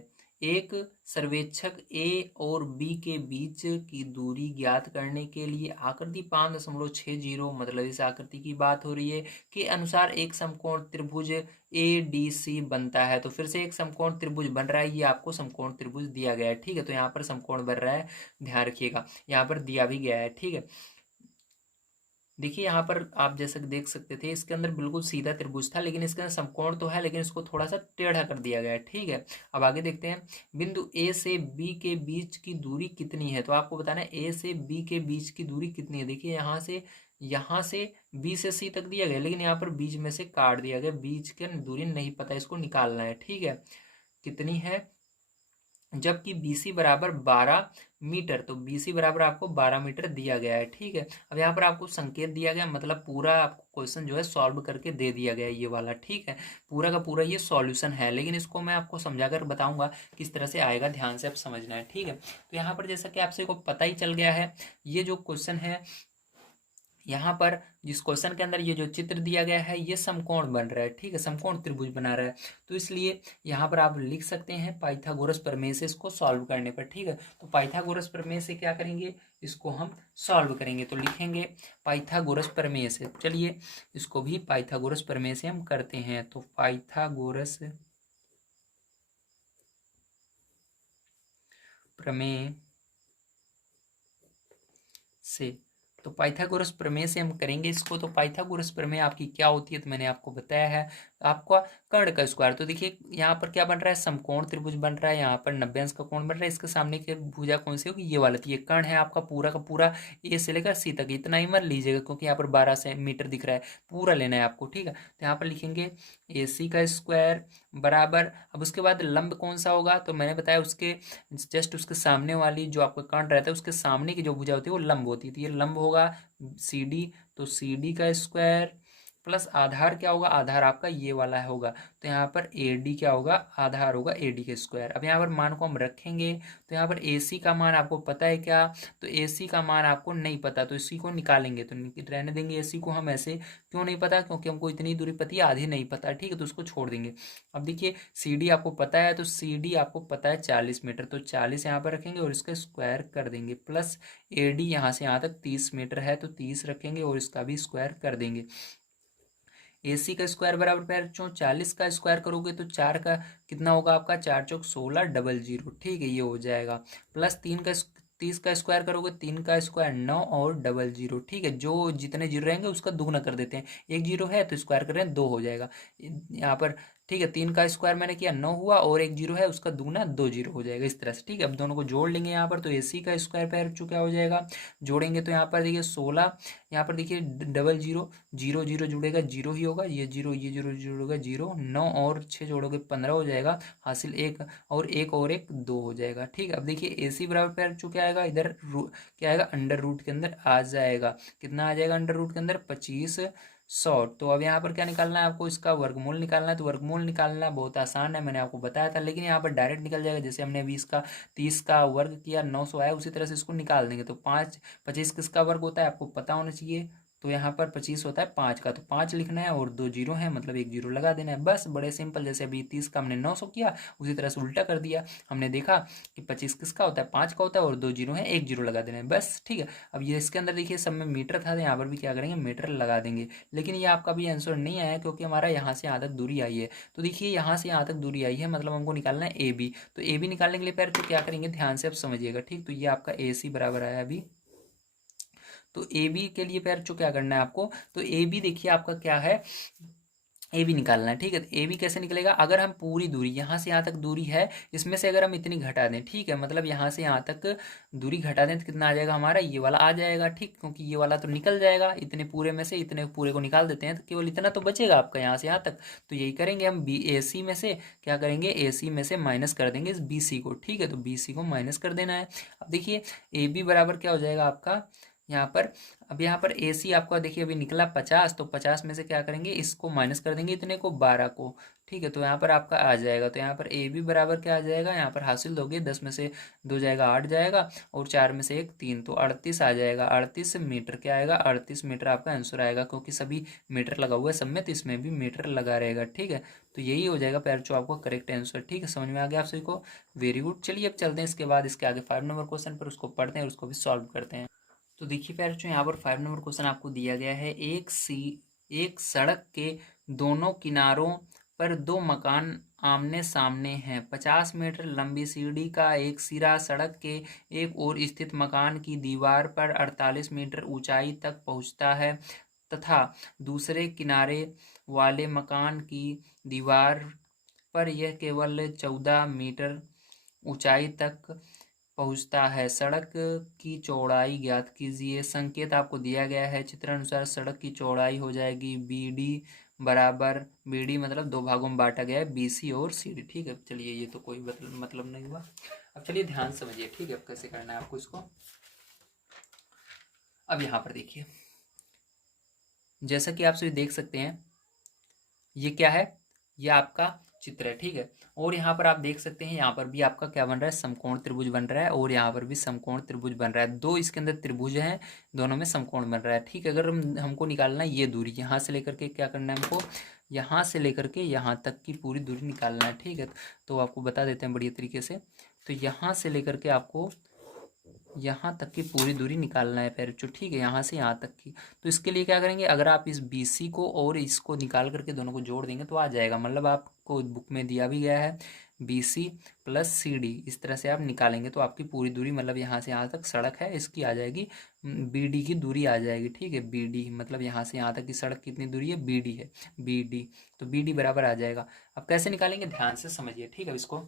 एक सर्वेक्षक ए और बी के बीच की दूरी ज्ञात करने के लिए आकृति 5.60 मतलब इस आकृति की बात हो रही है के अनुसार एक समकोण त्रिभुज ए डी सी बनता है। तो फिर से एक समकोण त्रिभुज बन रहा है, ये आपको समकोण त्रिभुज दिया गया है। ठीक है, तो यहाँ पर समकोण बन रहा है, ध्यान रखिएगा, यहाँ पर दिया भी गया है। ठीक है, देखिए यहाँ पर आप जैसे देख सकते थे इसके अंदर बिल्कुल सीधा त्रिभुज था, लेकिन इसके अंदर समकोण तो है लेकिन इसको थोड़ा सा टेढ़ा कर दिया गया है। ठीक है, अब आगे देखते हैं। बिंदु ए से बी के बीच की दूरी कितनी है, तो आपको बताना है ए से बी के बीच की दूरी कितनी है। देखिए यहाँ से बी से सी तक दिया गया, लेकिन यहाँ पर बीच में से काट दिया गया, बीच की दूरी नहीं पता, इसको निकालना है। ठीक है, कितनी है, जबकि BC बराबर 12 मीटर, तो BC बराबर आपको 12 मीटर दिया गया है। ठीक है, अब यहाँ पर आपको संकेत दिया गया, मतलब पूरा आपको क्वेश्चन जो है सॉल्व करके दे दिया गया है ये वाला। ठीक है, पूरा का पूरा ये सॉल्यूशन है, लेकिन इसको मैं आपको समझा कर बताऊंगा किस तरह से आएगा, ध्यान से आप समझना है। ठीक है, तो यहाँ पर जैसा कि आपसे को पता ही चल गया है, ये जो क्वेश्चन है यहाँ पर जिस क्वेश्चन के अंदर ये जो चित्र दिया गया है ये समकोण बन रहा है। ठीक है, समकोण त्रिभुज बना रहा है, तो इसलिए यहाँ पर आप लिख सकते हैं पाइथागोरस प्रमेय से इसको सॉल्व करने पर। ठीक है, तो पाइथागोरस प्रमेय से क्या करेंगे, इसको हम सॉल्व करेंगे। तो लिखेंगे पाइथागोरस प्रमेय से, चलिए इसको भी पाइथागोरस प्रमेय से हम करते हैं। तो पाइथागोरस प्रमेय से तो पाइथागोरस प्रमेय से हम करेंगे इसको। तो पाइथागोरस प्रमेय आपकी क्या होती है तो मैंने आपको बताया है। आपका कर्ण का स्क्वायर, तो देखिए यहाँ पर क्या बन रहा है, समकोण त्रिभुज बन रहा है, यहाँ पर 90 अंश का कोण बन रहा है। इसके सामने की भुजा कौन सी होगी, ये वाला। तो ये कर्ण है आपका पूरा का पूरा, ए से लेकर सी तक। इतना ही मत लीजिएगा क्योंकि यहाँ पर 12 मीटर दिख रहा है, पूरा लेना है आपको, ठीक है। तो यहाँ पर लिखेंगे ए सी का स्क्वायर बराबर, अब उसके बाद लंब कौन सा होगा, तो मैंने बताया उसके जस्ट उसके सामने वाली जो आपका कर्ण रहता है उसके सामने की जो भुजा होती है वो लंब होती है। तो ये लंब होगा सी डी, तो सी डी का स्क्वायर प्लस आधार क्या होगा, आधार आपका ये वाला होगा। तो यहाँ पर ए डी क्या होगा, आधार होगा ए डी का स्क्वायर। अब यहाँ पर मान को हम रखेंगे, तो यहाँ पर ए सी का मान आपको पता है क्या, तो ए सी का मान आपको नहीं पता, तो इसी को निकालेंगे। तो रहने देंगे ए सी को हम ऐसे, क्यों नहीं पता, क्योंकि हमको इतनी दूरी पता है, आधी नहीं पता, ठीक है, तो उसको छोड़ देंगे। अब देखिए सी डी आपको पता है, तो सी डी आपको पता है 40 मीटर, तो 40 यहाँ पर रखेंगे और इसका स्क्वायर कर देंगे, प्लस ए डी यहाँ से यहाँ तक 30 मीटर है तो 30 रखेंगे और इसका भी स्क्वायर कर देंगे। ए सी का स्क्वायर बराबर पैर चो 40 का स्क्वायर करोगे तो 4 का कितना होगा आपका, 4 चौक 16 डबल जीरो, ठीक है, ये हो जाएगा। प्लस 30 का स्क्वायर करोगे, 3 का स्क्वायर 9 और डबल जीरो, ठीक है। जो जितने जीरो रहेंगे उसका दुगना कर देते हैं, एक जीरो है तो स्क्वायर कर रहे हैं 2 हो जाएगा यहाँ पर, ठीक है। 3 का स्क्वायर मैंने किया 9 हुआ और एक जीरो है उसका दुगना 2 जीरो हो जाएगा, इस तरह से, ठीक है। अब दोनों को जोड़ लेंगे यहाँ पर, तो ए सी का स्क्वायर पैर चो क्या हो जाएगा, जोड़ेंगे तो यहाँ पर देखिए 16, यहाँ पर देखिए डबल जीरो, जीरो जीरो जुड़ेगा जीरो ही होगा, ये जीरो जुड़ेगा जीरो, 9 और 6 जोड़ोगे 15 हो जाएगा, हासिल एक और एक 2 हो जाएगा, ठीक है। अब देखिए ए सी बराबर पैर चो क्या आएगा, इधर क्या आएगा, अंडर रूट के अंदर आ जाएगा, कितना आ जाएगा अंडर रूट के अंदर, 2500। तो अब यहाँ पर क्या निकालना है आपको, इसका वर्गमूल निकालना है। तो वर्गमूल निकालना बहुत आसान है, मैंने आपको बताया था, लेकिन यहाँ पर डायरेक्ट निकल जाएगा। जैसे हमने 30 का वर्ग किया 900 आया, उसी तरह से इसको निकाल देंगे। तो 25 किसका वर्ग होता है आपको पता होना चाहिए, तो यहाँ पर 25 होता है 5 का, तो 5 लिखना है और 2 जीरो है मतलब एक जीरो लगा देना है, बस। बड़े सिंपल, जैसे अभी 30 का हमने 900 किया उसी तरह से उल्टा कर दिया। हमने देखा कि 25 किसका होता है, 5 का होता है और 2 जीरो है, एक जीरो लगा देना है, बस, ठीक है। अब ये इसके अंदर देखिए सब में मीटर था, तो यहाँ पर भी क्या करेंगे, मीटर लगा देंगे। लेकिन ये आपका भी आंसर नहीं आया क्योंकि हमारा यहाँ से यहाँ तक दूरी आई है। तो देखिए यहाँ से यहाँ तक दूरी आई है, मतलब हमको निकालना है ए बी। तो ए बी निकालने के लिए पहले तो क्या करेंगे, ध्यान से आप समझिएगा, ठीक। तो ये आपका ए सी बराबर आया अभी। तो ए बी के लिए पैर चो क्या करना है आपको, तो ए बी देखिए आपका क्या है, ए बी निकालना है, ठीक है। तो ए बी कैसे निकलेगा, अगर हम पूरी दूरी यहाँ से यहाँ तक दूरी है, इसमें से अगर हम इतनी घटा दें, ठीक है, मतलब यहाँ से यहाँ तक दूरी घटा दें तो कितना आ जाएगा हमारा, ये वाला आ जाएगा, ठीक, क्योंकि ये वाला तो निकल जाएगा, इतने पूरे में से इतने पूरे को निकाल देते हैं तो केवल इतना तो बचेगा आपका यहाँ से यहाँ तक। तो यही करेंगे हम, बी ए सी में से क्या करेंगे, ए सी में से माइनस कर देंगे इस बी सी को, ठीक है। तो बी सी को माइनस कर देना है। अब देखिए ए बी बराबर क्या हो जाएगा आपका यहाँ पर, अब यहाँ पर ए सी आपका देखिए अभी निकला 50, तो 50 में से क्या करेंगे, इसको माइनस कर देंगे इतने को, 12 को, ठीक है। तो यहाँ पर आपका आ जाएगा, तो यहाँ पर ए बी बराबर क्या आ जाएगा, यहाँ पर हासिल दोगे 10 में से 2 जाएगा 8 जाएगा और 4 में से 1 3, तो 38 आ जाएगा। 38 मीटर क्या आएगा, 38 मीटर आपका आंसर आएगा, क्योंकि सभी मीटर लगा हुआ है सब में, तो इसमें भी मीटर लगा रहेगा, ठीक है। तो यही हो जाएगा पैरचो आपको करेक्ट आंसर, ठीक है। समझ में आ गया आप सभी को, वेरी गुड। चलिए अब चलते हैं इसके बाद इसके आगे 5 नंबर क्वेश्चन पर, उसको पढ़ते हैं और उसको भी सॉल्व करते हैं। तो देखिए प्यारे बच्चों, यहाँ पर 5 नंबर क्वेश्चन आपको दिया गया है। एक सड़क के दोनों किनारों पर 2 मकान आमने सामने हैं। 50 मीटर लंबी सीढ़ी का एक सिरा सड़क के एक ओर स्थित मकान की दीवार पर 48 मीटर ऊंचाई तक पहुंचता है तथा दूसरे किनारे वाले मकान की दीवार पर यह केवल 14 मीटर ऊंचाई तक पहुंचता है। सड़क की चौड़ाई ज्ञात कीजिए। संकेत आपको दिया गया है, चित्र अनुसार सड़क की चौड़ाई हो जाएगी बी डी बराबर, बी डी मतलब 2 भागों में बांटा गया है, बी सी और सी डी, ठीक है। चलिए ये तो कोई मतलब नहीं हुआ। अब चलिए ध्यान समझिए, ठीक है, अब कैसे करना है आपको इसको। अब यहाँ पर देखिए, जैसा कि आप सभी देख सकते हैं, ये क्या है, ये आपका चित्र है, ठीक है। और यहाँ पर आप देख सकते हैं, यहाँ पर भी आपका क्या बन रहा है, समकोण त्रिभुज बन रहा है, और यहाँ पर भी समकोण त्रिभुज बन रहा है। 2 इसके अंदर त्रिभुज हैं, दोनों में समकोण बन रहा है, ठीक है। अगर हमको निकालना है ये दूरी, यहाँ से लेकर के क्या करना है हमको, यहाँ से लेकर के यहाँ तक की पूरी दूरी निकालना है, ठीक है। तो आपको बता देते हैं बढ़िया तरीके से। तो यहाँ से लेकर के आपको यहाँ तक की पूरी दूरी निकालना है पैरचो, ठीक है, यहाँ से यहाँ तक की। तो इसके लिए क्या करेंगे, अगर आप इस BC को और इसको निकाल करके दोनों को जोड़ देंगे तो आ जाएगा, मतलब आपको आपको बुक में दिया भी गया है, BC प्लस CD, इस तरह से आप निकालेंगे तो आपकी पूरी दूरी मतलब यहाँ से यहाँ तक सड़क है इसकी आ जाएगी, BD की दूरी आ जाएगी। ठीक है, BD मतलब यहाँ से यहाँ तक की सड़क कितनी दूरी है, BD है, BD, तो BD बराबर आ जाएगा। अब कैसे निकालेंगे ध्यान से समझिए, ठीक है इसको।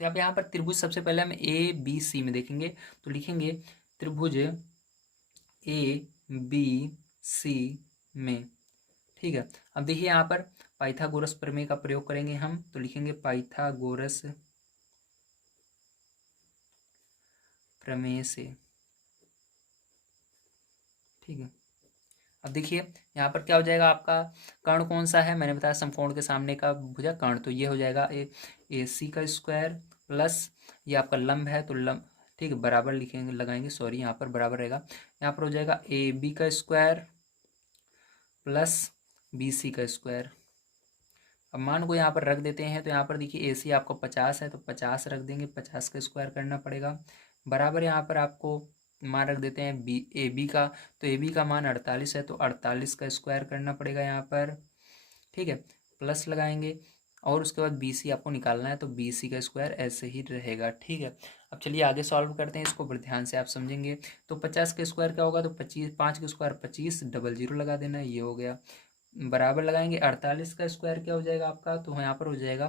तो अब यहाँ पर त्रिभुज सबसे पहले हम ABC में देखेंगे, तो लिखेंगे त्रिभुज ABC में। ठीक है, अब देखिए यहाँ पर पाइथागोरस प्रमेय का प्रयोग करेंगे हम, तो लिखेंगे पाइथागोरस प्रमेय से। ठीक है, अब देखिए यहाँ पर क्या हो जाएगा, आपका कर्ण कौन सा है, मैंने बताया समकोण के सामने का भुजा कर्ण, तो ये हो जाएगा AC का स्क्वायर प्लस ये आपका लंब है तो लंब, ठीक है, बराबर लिखेंगे लगाएंगे, सॉरी यहाँ पर बराबर रहेगा, यहाँ पर हो जाएगा AB का स्क्वायर प्लस BC का स्क्वायर। अब मान को यहाँ पर रख देते हैं, तो यहाँ पर देखिए AC आपको 50 है तो 50 रख देंगे, 50 का स्क्वायर करना पड़ेगा, बराबर यहाँ पर आपको मान रख देते हैं AB का, तो AB का मान 48 है तो 48 का स्क्वायर करना पड़ेगा यहाँ पर। ठीक है, प्लस लगाएंगे और उसके बाद BC आपको निकालना है, तो BC का स्क्वायर ऐसे ही रहेगा। ठीक है, अब चलिए आगे सॉल्व करते हैं इसको, बड़े ध्यान से आप समझेंगे। तो 50 का स्क्वायर क्या होगा, तो 25, 5 का स्क्वायर 25, डबल जीरो लगा देना, ये हो गया, बराबर लगाएंगे 48 का स्क्वायर क्या हो जाएगा आपका, तो यहाँ पर हो जाएगा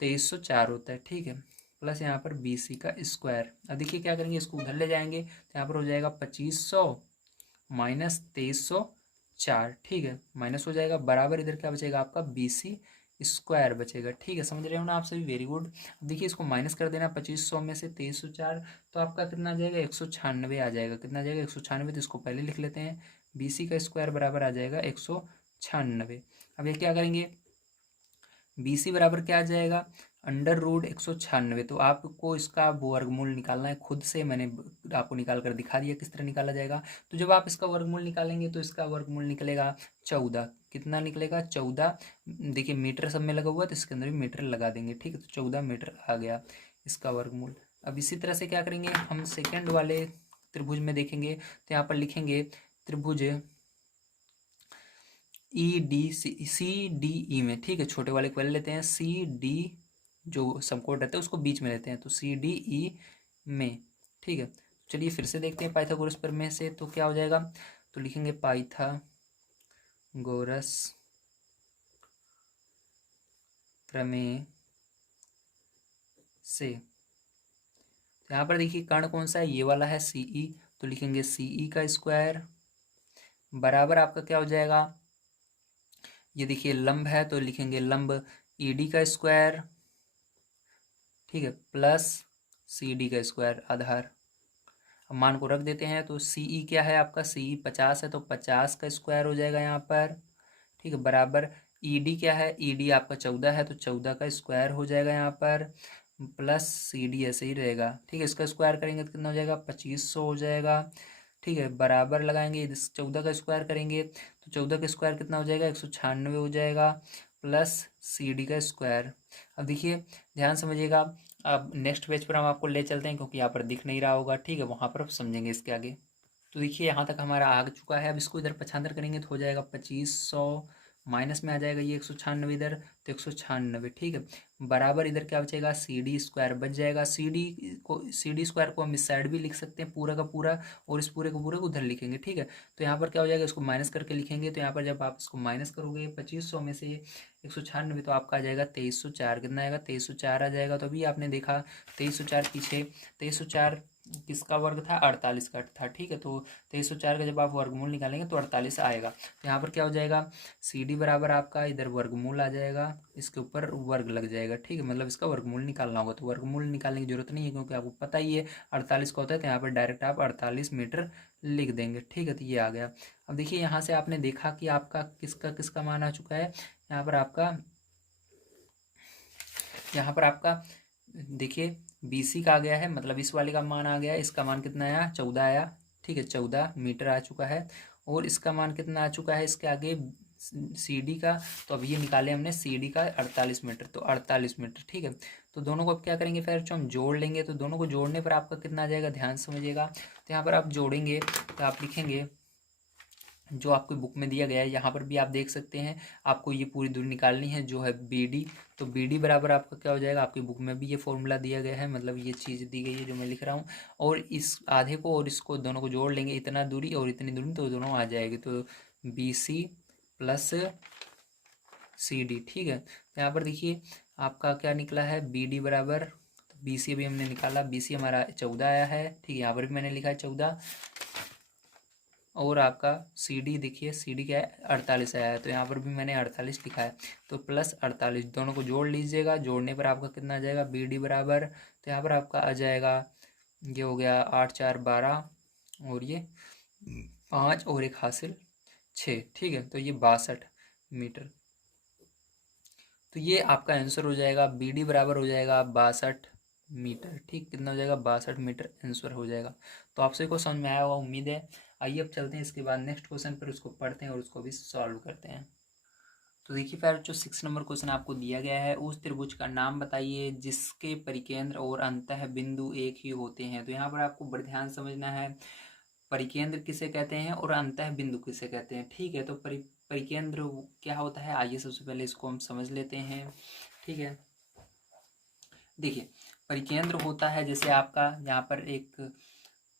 2304 होता है। ठीक है, प्लस यहाँ पर BC का स्क्वायर। अब देखिए क्या करेंगे, इसको उधर ले जाएंगे तो यहाँ पर हो जाएगा 2500 माइनस 2304। ठीक है, माइनस हो जाएगा, बराबर इधर क्या बचेगा आपका BC स्क्वायर बचेगा। ठीक है, समझ रहे हो ना आप सभी, वेरी गुड। अब देखिए इसको माइनस कर देना 2500 में से 2304, तो आपका कितना आ जाएगा 196 आ जाएगा, कितना आ जाएगा 196, तो इसको पहले लिख लेते हैं, BC का स्क्वायर बराबर आ जाएगा 196। अब ये क्या करेंगे, BC बराबर क्या आ जाएगा, अंडर रूट 196, तो आपको इसका वर्गमूल निकालना है खुद से, मैंने आपको निकाल कर दिखा दिया किस तरह निकाला जाएगा। तो जब आप इसका वर्गमूल निकालेंगे तो इसका वर्गमूल निकलेगा 14, कितना निकलेगा 14, देखिए मीटर सब में लगा हुआ है तो इसके अंदर भी मीटर लगा देंगे। ठीक है, तो 14 मीटर आ गया इसका वर्गमूल। अब इसी तरह से क्या करेंगे हम सेकेंड वाले त्रिभुज में देखेंगे, तो यहाँ पर लिखेंगे त्रिभुज CDE में। ठीक है, छोटे वाले को लेते हैं, CD जो समकोण रहता है उसको बीच में लेते हैं, तो CDE में। ठीक है, चलिए फिर से देखते हैं पाइथागोरस प्रमेय से, तो क्या हो जाएगा, तो लिखेंगे पाइथागोरस प्रमेय से। तो यहाँ पर देखिए कर्ण कौन सा है, ये वाला है CE, तो लिखेंगे CE का स्क्वायर बराबर आपका क्या हो जाएगा, ये देखिए लंब है तो लिखेंगे लंब ED का स्क्वायर। ठीक है, प्लस CD का स्क्वायर आधार। अब मान को रख देते हैं, तो CE क्या है आपका, CE 50 है तो 50 का स्क्वायर हो जाएगा यहाँ पर। ठीक है, बराबर ED क्या है, ED आपका 14 है तो 14 का स्क्वायर हो जाएगा यहाँ पर, प्लस CD ऐसे ही रहेगा। ठीक है, इसका स्क्वायर करेंगे तो कितना हो जाएगा 2500 हो जाएगा। ठीक है, बराबर लगाएंगे, इस 14 का स्क्वायर करेंगे तो 14 का स्क्वायर कितना हो जाएगा 196 हो जाएगा, प्लस CD का स्क्वायर। अब देखिए ध्यान समझिएगा, अब नेक्स्ट पेज पर हम आपको ले चलते हैं क्योंकि यहाँ पर दिख नहीं रहा होगा। ठीक है, वहाँ पर आप समझेंगे इसके आगे। तो देखिए यहाँ तक हमारा आ चुका है, अब इसको इधर पक्षांतर करेंगे तो हो जाएगा 2500, माइनस में आ जाएगा ये 196 इधर, तो 196। ठीक है, बराबर इधर क्या बचेगा CD स्क्वायर बच जाएगा, CD स्क्वायर को हम इस साइड भी लिख सकते हैं पूरा का पूरा, और इस पूरे को उधर लिखेंगे। ठीक है, तो यहाँ पर क्या हो जाएगा, इसको माइनस करके लिखेंगे, तो यहाँ पर जब आप इसको माइनस करोगे 2500 में से 196, तो आपका आ जाएगा 2304, कितना आएगा 2304 आ जाएगा। तो अभी आपने देखा 2304 पीछे 2304 किसका वर्ग था, 48 का था। ठीक है, तो 2304 का जब आप वर्गमूल निकालेंगे तो 48 आएगा। तो यहाँ पर क्या हो जाएगा, CD बराबर आपका इधर वर्गमूल आ जाएगा, इसके ऊपर वर्ग लग जाएगा। ठीक है, मतलब इसका वर्गमूल निकालना होगा, तो वर्गमूल निकालने की जरूरत नहीं है क्योंकि आपको पता ही है 48 का होता है, तो यहाँ पर डायरेक्ट आप 48 मीटर लिख देंगे। ठीक है, तो ये आ गया। अब देखिए यहाँ से आपने देखा कि आपका किसका किसका मान आ चुका है, यहाँ पर आपका देखिए BC का आ गया है, मतलब इस वाले का मान आ गया है, इसका मान कितना आया 14 आया। ठीक है, 14 मीटर आ चुका है, और इसका मान कितना आ चुका है इसके आगे CD का, तो अब ये निकाले हमने CD का 48 मीटर, तो 48 मीटर। ठीक है, तो दोनों को अब क्या करेंगे फिर हम जोड़ लेंगे, तो दोनों को जोड़ने पर आपका कितना आ जाएगा, ध्यान समझिएगा। तो यहाँ पर आप जोड़ेंगे तो आप लिखेंगे जो आपको बुक में दिया गया है, यहाँ पर भी आप देख सकते हैं आपको ये पूरी दूरी निकालनी है जो है BD। तो BD बराबर आपका क्या हो जाएगा, आपकी बुक में भी ये फॉर्मूला दिया गया है, मतलब ये चीज़ दी गई है जो मैं लिख रहा हूँ। और इस आधे को और इसको दोनों को जोड़ लेंगे, इतना दूरी और इतनी दूरी, तो दोनों आ जाएगी। तो BC प्लस CD, ठीक है। तो यहाँ पर देखिए आपका क्या निकला है, BD बराबर, तो BC भी हमने निकाला, BC हमारा 14 आया है, ठीक है। यहाँ पर भी मैंने लिखा है 14, और आपका CD देखिए, CD क्या है, 48 आया है, तो यहाँ पर भी मैंने 48 लिखा है। तो प्लस 48 दोनों को जोड़ लीजिएगा, जोड़ने पर आपका कितना आ जाएगा, BD बराबर, तो यहाँ पर आपका आ जाएगा, ये हो गया 8 4 12, और ये 5 और एक हासिल 6, ठीक है। तो ये 62 मीटर। तो ये आपका आंसर हो जाएगा, BD बराबर हो जाएगा 62 मीटर, ठीक। कितना हो जाएगा, 62 मीटर आंसर हो जाएगा। तो आप सभी को समझ में आया होगा, उम्मीद है। आइए अब चलते हैं इसके बाद नेक्स्ट क्वेश्चन पर, उसको पढ़ते हैं और उसको भी सॉल्व करते हैं। तो देखिए फिर जो 6 नंबर क्वेश्चन आपको दिया गया है, उस त्रिभुज का नाम बताइए जिसके परिकेंद्र और अंतः बिंदु एक ही होते हैं। तो यहाँ पर आपको बड़े ध्यान समझना है, परिकेंद्र किसे कहते हैं और अंतः बिंदु किसे कहते हैं, ठीक है। तो परिकेंद्र क्या होता है, आइए सबसे पहले इसको हम समझ लेते हैं, ठीक है। देखिए परिकेंद्र होता है जैसे आपका यहाँ पर एक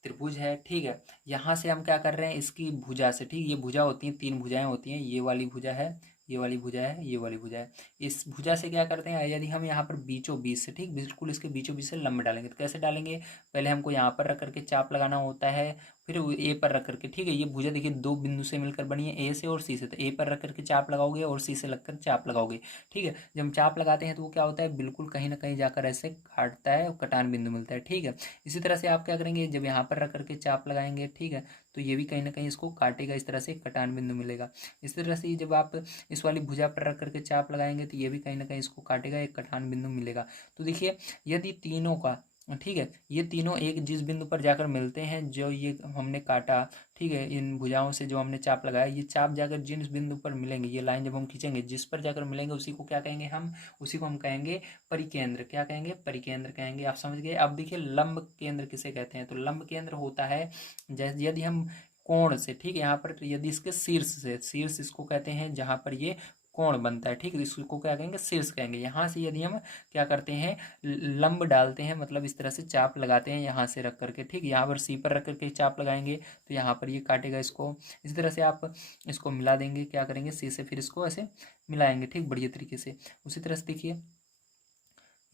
त्रिभुज है, ठीक है। यहाँ से हम क्या कर रहे हैं, इसकी भुजा से, ठीक, ये भुजा होती है, 3 भुजाएं होती हैं, ये वाली भुजा है, ये वाली भुजा है, ये वाली भुजा है। इस भुजा से क्या करते हैं, यदि हम यहाँ पर बीचों बीच से, ठीक, बिल्कुल इसके बीचों बीच से लंब डालेंगे, तो कैसे डालेंगे, पहले हमको यहाँ पर रख करके चाप लगाना होता है, फिर A पर रख करके, ठीक है। ये भुजा देखिए 2 बिंदु से मिलकर बनी है, A से और C से, तो A पर रख करके चाप लगाओगे और C से लगकर चाप लगाओगे, ठीक है। जब हम चाप लगाते हैं तो वो क्या होता है, बिल्कुल कहीं ना कहीं जाकर ऐसे काटता है, कटान बिंदु मिलता है, ठीक है। इसी तरह से आप क्या करेंगे, जब यहाँ पर रख करके चाप लगाएंगे, ठीक है, तो ये भी कहीं ना कहीं इसको काटेगा, इस तरह से कटान बिंदु मिलेगा। इस तरह से जब आप इस वाली भुजा पर रख करके चाप लगाएंगे तो ये भी कहीं ना कहीं इसको काटेगा, एक कटान बिंदु मिलेगा। तो देखिए यदि तीनों का, ठीक है, ये तीनों एक जिस बिंदु पर जाकर मिलते हैं, जो ये हमने काटा, ठीक है, इन भुजाओं से जो हमने चाप लगाया, ये चाप जाकर जिस बिंदु पर मिलेंगे, ये लाइन जब हम खींचेंगे जिस पर जाकर मिलेंगे, उसी को क्या कहेंगे हम, उसी को हम कहेंगे परिकेंद्र। क्या कहेंगे, परिकेंद्र कहेंगे। आप समझ गए। अब देखिए लंब केंद्र किसे कहते हैं, तो लंब केंद्र होता है जैसे यदि हम कोण से, ठीक है, यहाँ पर यदि इसके शीर्ष से, शीर्ष इसको कहते हैं जहाँ पर ये कोण बनता है, ठीक है, इसको क्या कहेंगे, शीर्ष कहेंगे। यहाँ से यदि हम क्या करते हैं, लंब डालते हैं, मतलब इस तरह से चाप लगाते हैं यहाँ से रख करके, ठीक, यहाँ पर C पर रख करके चाप लगाएंगे तो यहाँ पर ये काटेगा इसको। इसी तरह से आप इसको मिला देंगे, क्या करेंगे, C से फिर इसको ऐसे मिलाएंगे, ठीक, बढ़िया तरीके से। उसी तरह से देखिए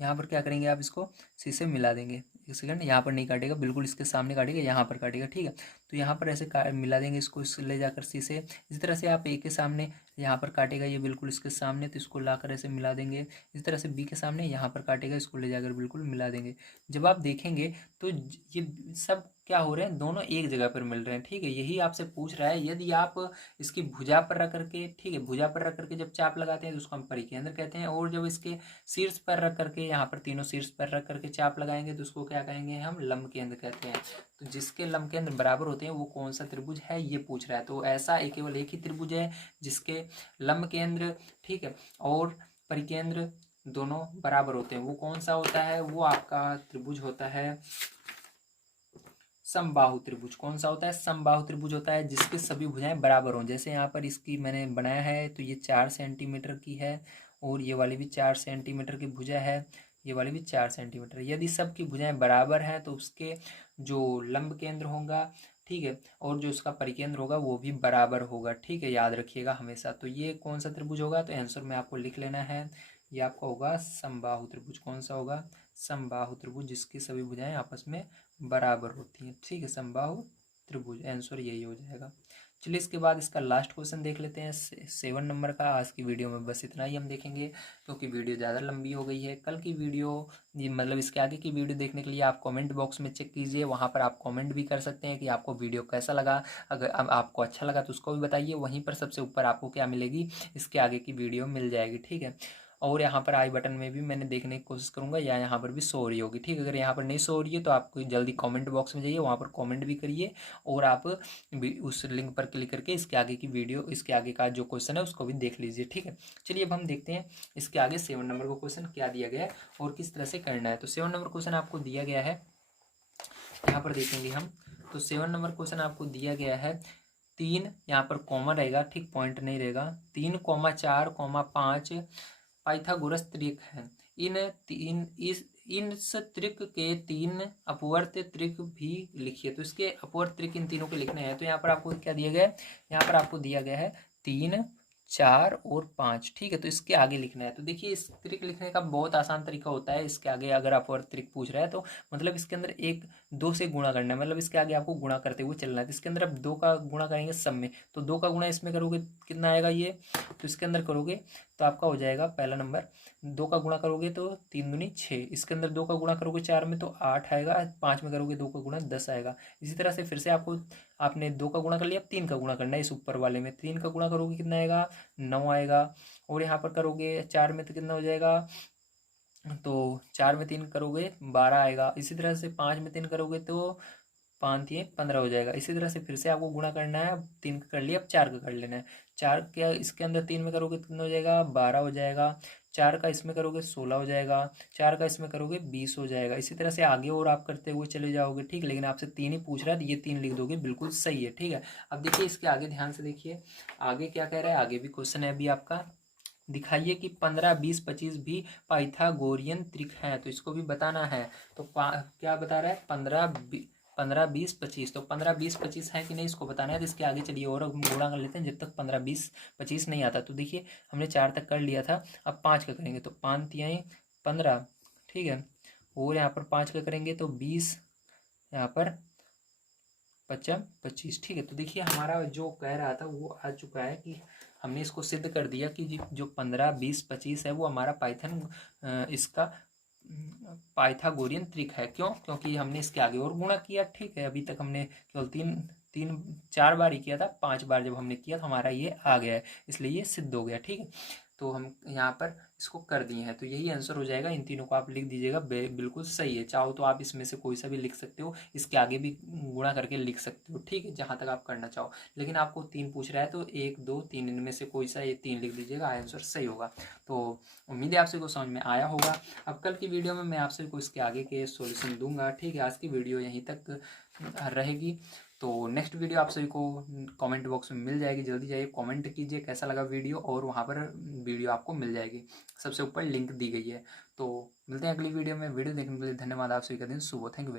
यहाँ पर क्या करेंगे, आप इसको C से मिला देंगे, एक सेकंड, यहाँ पर नहीं काटेगा, बिल्कुल इसके सामने काटेगा, यहाँ पर काटेगा, ठीक है। तो यहाँ पर ऐसे मिला देंगे इसको, ले जाकर C से। इस तरह से आप A के सामने यहाँ पर काटेगा, ये बिल्कुल इसके सामने, तो इसको लाकर ऐसे मिला देंगे। इस तरह से B के सामने यहाँ पर काटेगा, इसको ले जाकर बिल्कुल मिला देंगे। जब आप देखेंगे तो ये सब क्या हो रहे हैं, दोनों एक जगह पर मिल रहे हैं, ठीक है। यही आपसे पूछ रहा है, यदि आप इसकी भुजा पर रख करके, ठीक है, भुजा पर रख करके जब चाप लगाते हैं तो उसको हम परिकेंद्र कहते हैं, और जब इसके शीर्ष पर रख करके, यहाँ पर तीनों शीर्ष पर रख करके चाप लगाएंगे तो उसको क्या कहेंगे, हम लंब केंद्र कहते हैं। तो जिसके लंब केंद्र बराबर होते हैं वो कौन सा त्रिभुज है, ये पूछ रहा है। तो ऐसा केवल एक ही त्रिभुज है जिसके लंब केंद्र, ठीक है, और परिकेंद्र दोनों बराबर होते हैं। वो कौन सा होता है, वो आपका त्रिभुज होता है समबाहु त्रिभुज। कौन सा होता है, समबाहु त्रिभुज होता है जिसके सभी भुजाएं बराबर हों। जैसे यहाँ पर इसकी मैंने बनाया है, तो ये 4 सेंटीमीटर की है, और ये वाली भी 4 सेंटीमीटर की भुजा है, ये वाली भी 4 सेंटीमीटर। यदि सबकी भुजाएं बराबर हैं तो उसके जो लंब केंद्र होगा, ठीक है, और जो उसका परिकेंद्र होगा वो भी बराबर होगा, ठीक है, याद रखिएगा हमेशा। तो ये कौन सा त्रिभुज होगा, तो आंसर में आपको लिख लेना है, ये आपका होगा समबाहु त्रिभुज। कौन सा होगा, समबाहु त्रिभुज, जिसकी सभी भुजाएं आपस में बराबर होती हैं, ठीक है, समबाहु त्रिभुज, आंसर यही हो जाएगा। चलिए इसके बाद इसका लास्ट क्वेश्चन देख लेते हैं, 7 नंबर का। आज की वीडियो में बस इतना ही हम देखेंगे, क्योंकि वीडियो ज़्यादा लंबी हो गई है। कल की वीडियो, ये मतलब इसके आगे की वीडियो देखने के लिए आप कमेंट बॉक्स में चेक कीजिए, वहाँ पर आप कमेंट भी कर सकते हैं कि आपको वीडियो कैसा लगा। अगर अब आपको अच्छा लगा तो उसको भी बताइए, वहीं पर सबसे ऊपर आपको क्या मिलेगी, इसके आगे की वीडियो मिल जाएगी, ठीक है। और यहाँ पर आई बटन में भी मैंने देखने की कोशिश करूँगा, या यहाँ पर भी शो हो रही होगी, ठीक है। अगर यहाँ पर नहीं शो हो रही है तो आप जल्दी कमेंट बॉक्स में जाइए, वहाँ पर कमेंट भी करिए, और आप उस लिंक पर क्लिक करके इसके आगे की वीडियो, इसके आगे का जो क्वेश्चन है उसको भी देख लीजिए, ठीक है। चलिए अब हम देखते हैं इसके आगे 7 नंबर का क्वेश्चन क्या दिया गया है और किस तरह से करना है। तो 7 नंबर क्वेश्चन आपको दिया गया है, यहाँ पर देखेंगे हम। तो 7 नंबर क्वेश्चन आपको दिया गया है, 3 यहाँ पर कॉमा रहेगा, ठीक, पॉइंट नहीं रहेगा। 3,4,5 पाइथागोरस त्रिक है। इस त्रिक के 3 अपवर्त त्रिक भी लिखिए। तो इसके अपवर्त त्रिक इन तीनों के लिखने हैं। तो यहाँ पर आपको क्या दिया गया है, यहाँ पर आपको दिया गया है 3, 4 और 5, ठीक है। तो इसके आगे लिखना है। तो देखिए इस त्रिक लिखने का बहुत आसान तरीका होता है। इसके आगे अगर अपवर्त त्रिक पूछ रहा है तो मतलब इसके अंदर 2 से गुणा करना है, मतलब इसके आगे आपको गुणा करते हुए चलना है। तो इसके अंदर आप 2 का गुणा करेंगे सब में, तो 2 का गुणा इसमें करोगे कितना आएगा ये, तो इसके अंदर करोगे तो आपका हो जाएगा पहला नंबर। 2 का गुणा करोगे तो 3 दूनी 6, इसके अंदर 2 का गुणा करोगे 4 में तो 8 आएगा, 5 में करोगे 2 का गुणा 10 आएगा। इसी तरह से फिर से आपने 2 का गुणा कर लिया, अब 3 का गुणा करना है। इस ऊपर वाले में 3 का गुणा करोगे कितना आएगा, 9 आएगा। और यहाँ पर करोगे 4 में तो कितना हो जाएगा, तो 4 में 3 करोगे 12 आएगा। इसी तरह से 5 में 3 करोगे तो 5 ये 15 हो जाएगा। इसी तरह से फिर से आपको गुणा करना है। अब 3 का कर लिया, अब 4 का कर लेना है। 4 क्या इसके अंदर 3 में करोगे तो कितना हो जाएगा, 12 हो जाएगा। 4 का इसमें करोगे 16 हो जाएगा। 4 का इसमें करोगे 20 हो जाएगा। इसी तरह से आगे और आप करते हुए चले जाओगे, ठीक। लेकिन आपसे 3 ही पूछ रहा है तो ये 3 लिख दोगे, बिल्कुल सही है, ठीक है। अब देखिए इसके आगे ध्यान से देखिए, आगे क्या कह रहा है, आगे भी क्वेश्चन है अभी आपका। दिखाइए कि 15, 20, 25 भी पाइथागोरियन त्रिक हैं। तो इसको भी बताना है। तो क्या बता रहा है, 15, 20, 25। तो 15, 20, 25 है कि नहीं इसको बताना है। तो इसके आगे चलिए और गुणा कर लेते हैं जब तक 15, 20, 25 नहीं आता। तो देखिए हमने 4 तक कर लिया था, अब 5 का करेंगे तो 5 तिहाई 15, ठीक है। और यहाँ पर 5 का करेंगे तो 20, यहाँ पर 50, 25, ठीक है। तो देखिए हमारा जो कह रहा था वो आ चुका है कि हमने इसको सिद्ध कर दिया कि जो 15, 20, 25 है वो हमारा इसका पाइथागोरियन त्रिक है। क्यों, क्योंकि हमने इसके आगे और गुणा किया, ठीक है। अभी तक हमने केवल 4 बार ही किया था, 5 बार जब हमने किया तो हमारा ये आ गया है, इसलिए ये सिद्ध हो गया, ठीक है। तो हम यहाँ पर इसको कर दिए हैं। तो यही आंसर हो जाएगा। इन तीनों को आप लिख दीजिएगा, बिल्कुल सही है। चाहो तो आप इसमें से कोई सा भी लिख सकते हो, इसके आगे भी गुणा करके लिख सकते हो, ठीक है, जहाँ तक आप करना चाहो। लेकिन आपको 3 पूछ रहा है तो 1, 2, 3 इनमें से कोई सा ये 3 लिख दीजिएगा, आंसर सही होगा। तो उम्मीद है आपसे को समझ में आया होगा। अब कल की वीडियो में मैं आपसे को इसके आगे के सॉल्यूशन दूंगा, ठीक है। आज की वीडियो यहीं तक रहेगी। तो नेक्स्ट वीडियो आप सभी को कमेंट बॉक्स में मिल जाएगी। जल्दी जाइए कमेंट कीजिए कैसा लगा वीडियो, और वहाँ पर वीडियो आपको मिल जाएगी, सबसे ऊपर लिंक दी गई है। तो मिलते हैं अगली वीडियो में। वीडियो देखने के लिए धन्यवाद। आप सभी का दिन शुभ हो। Thank you.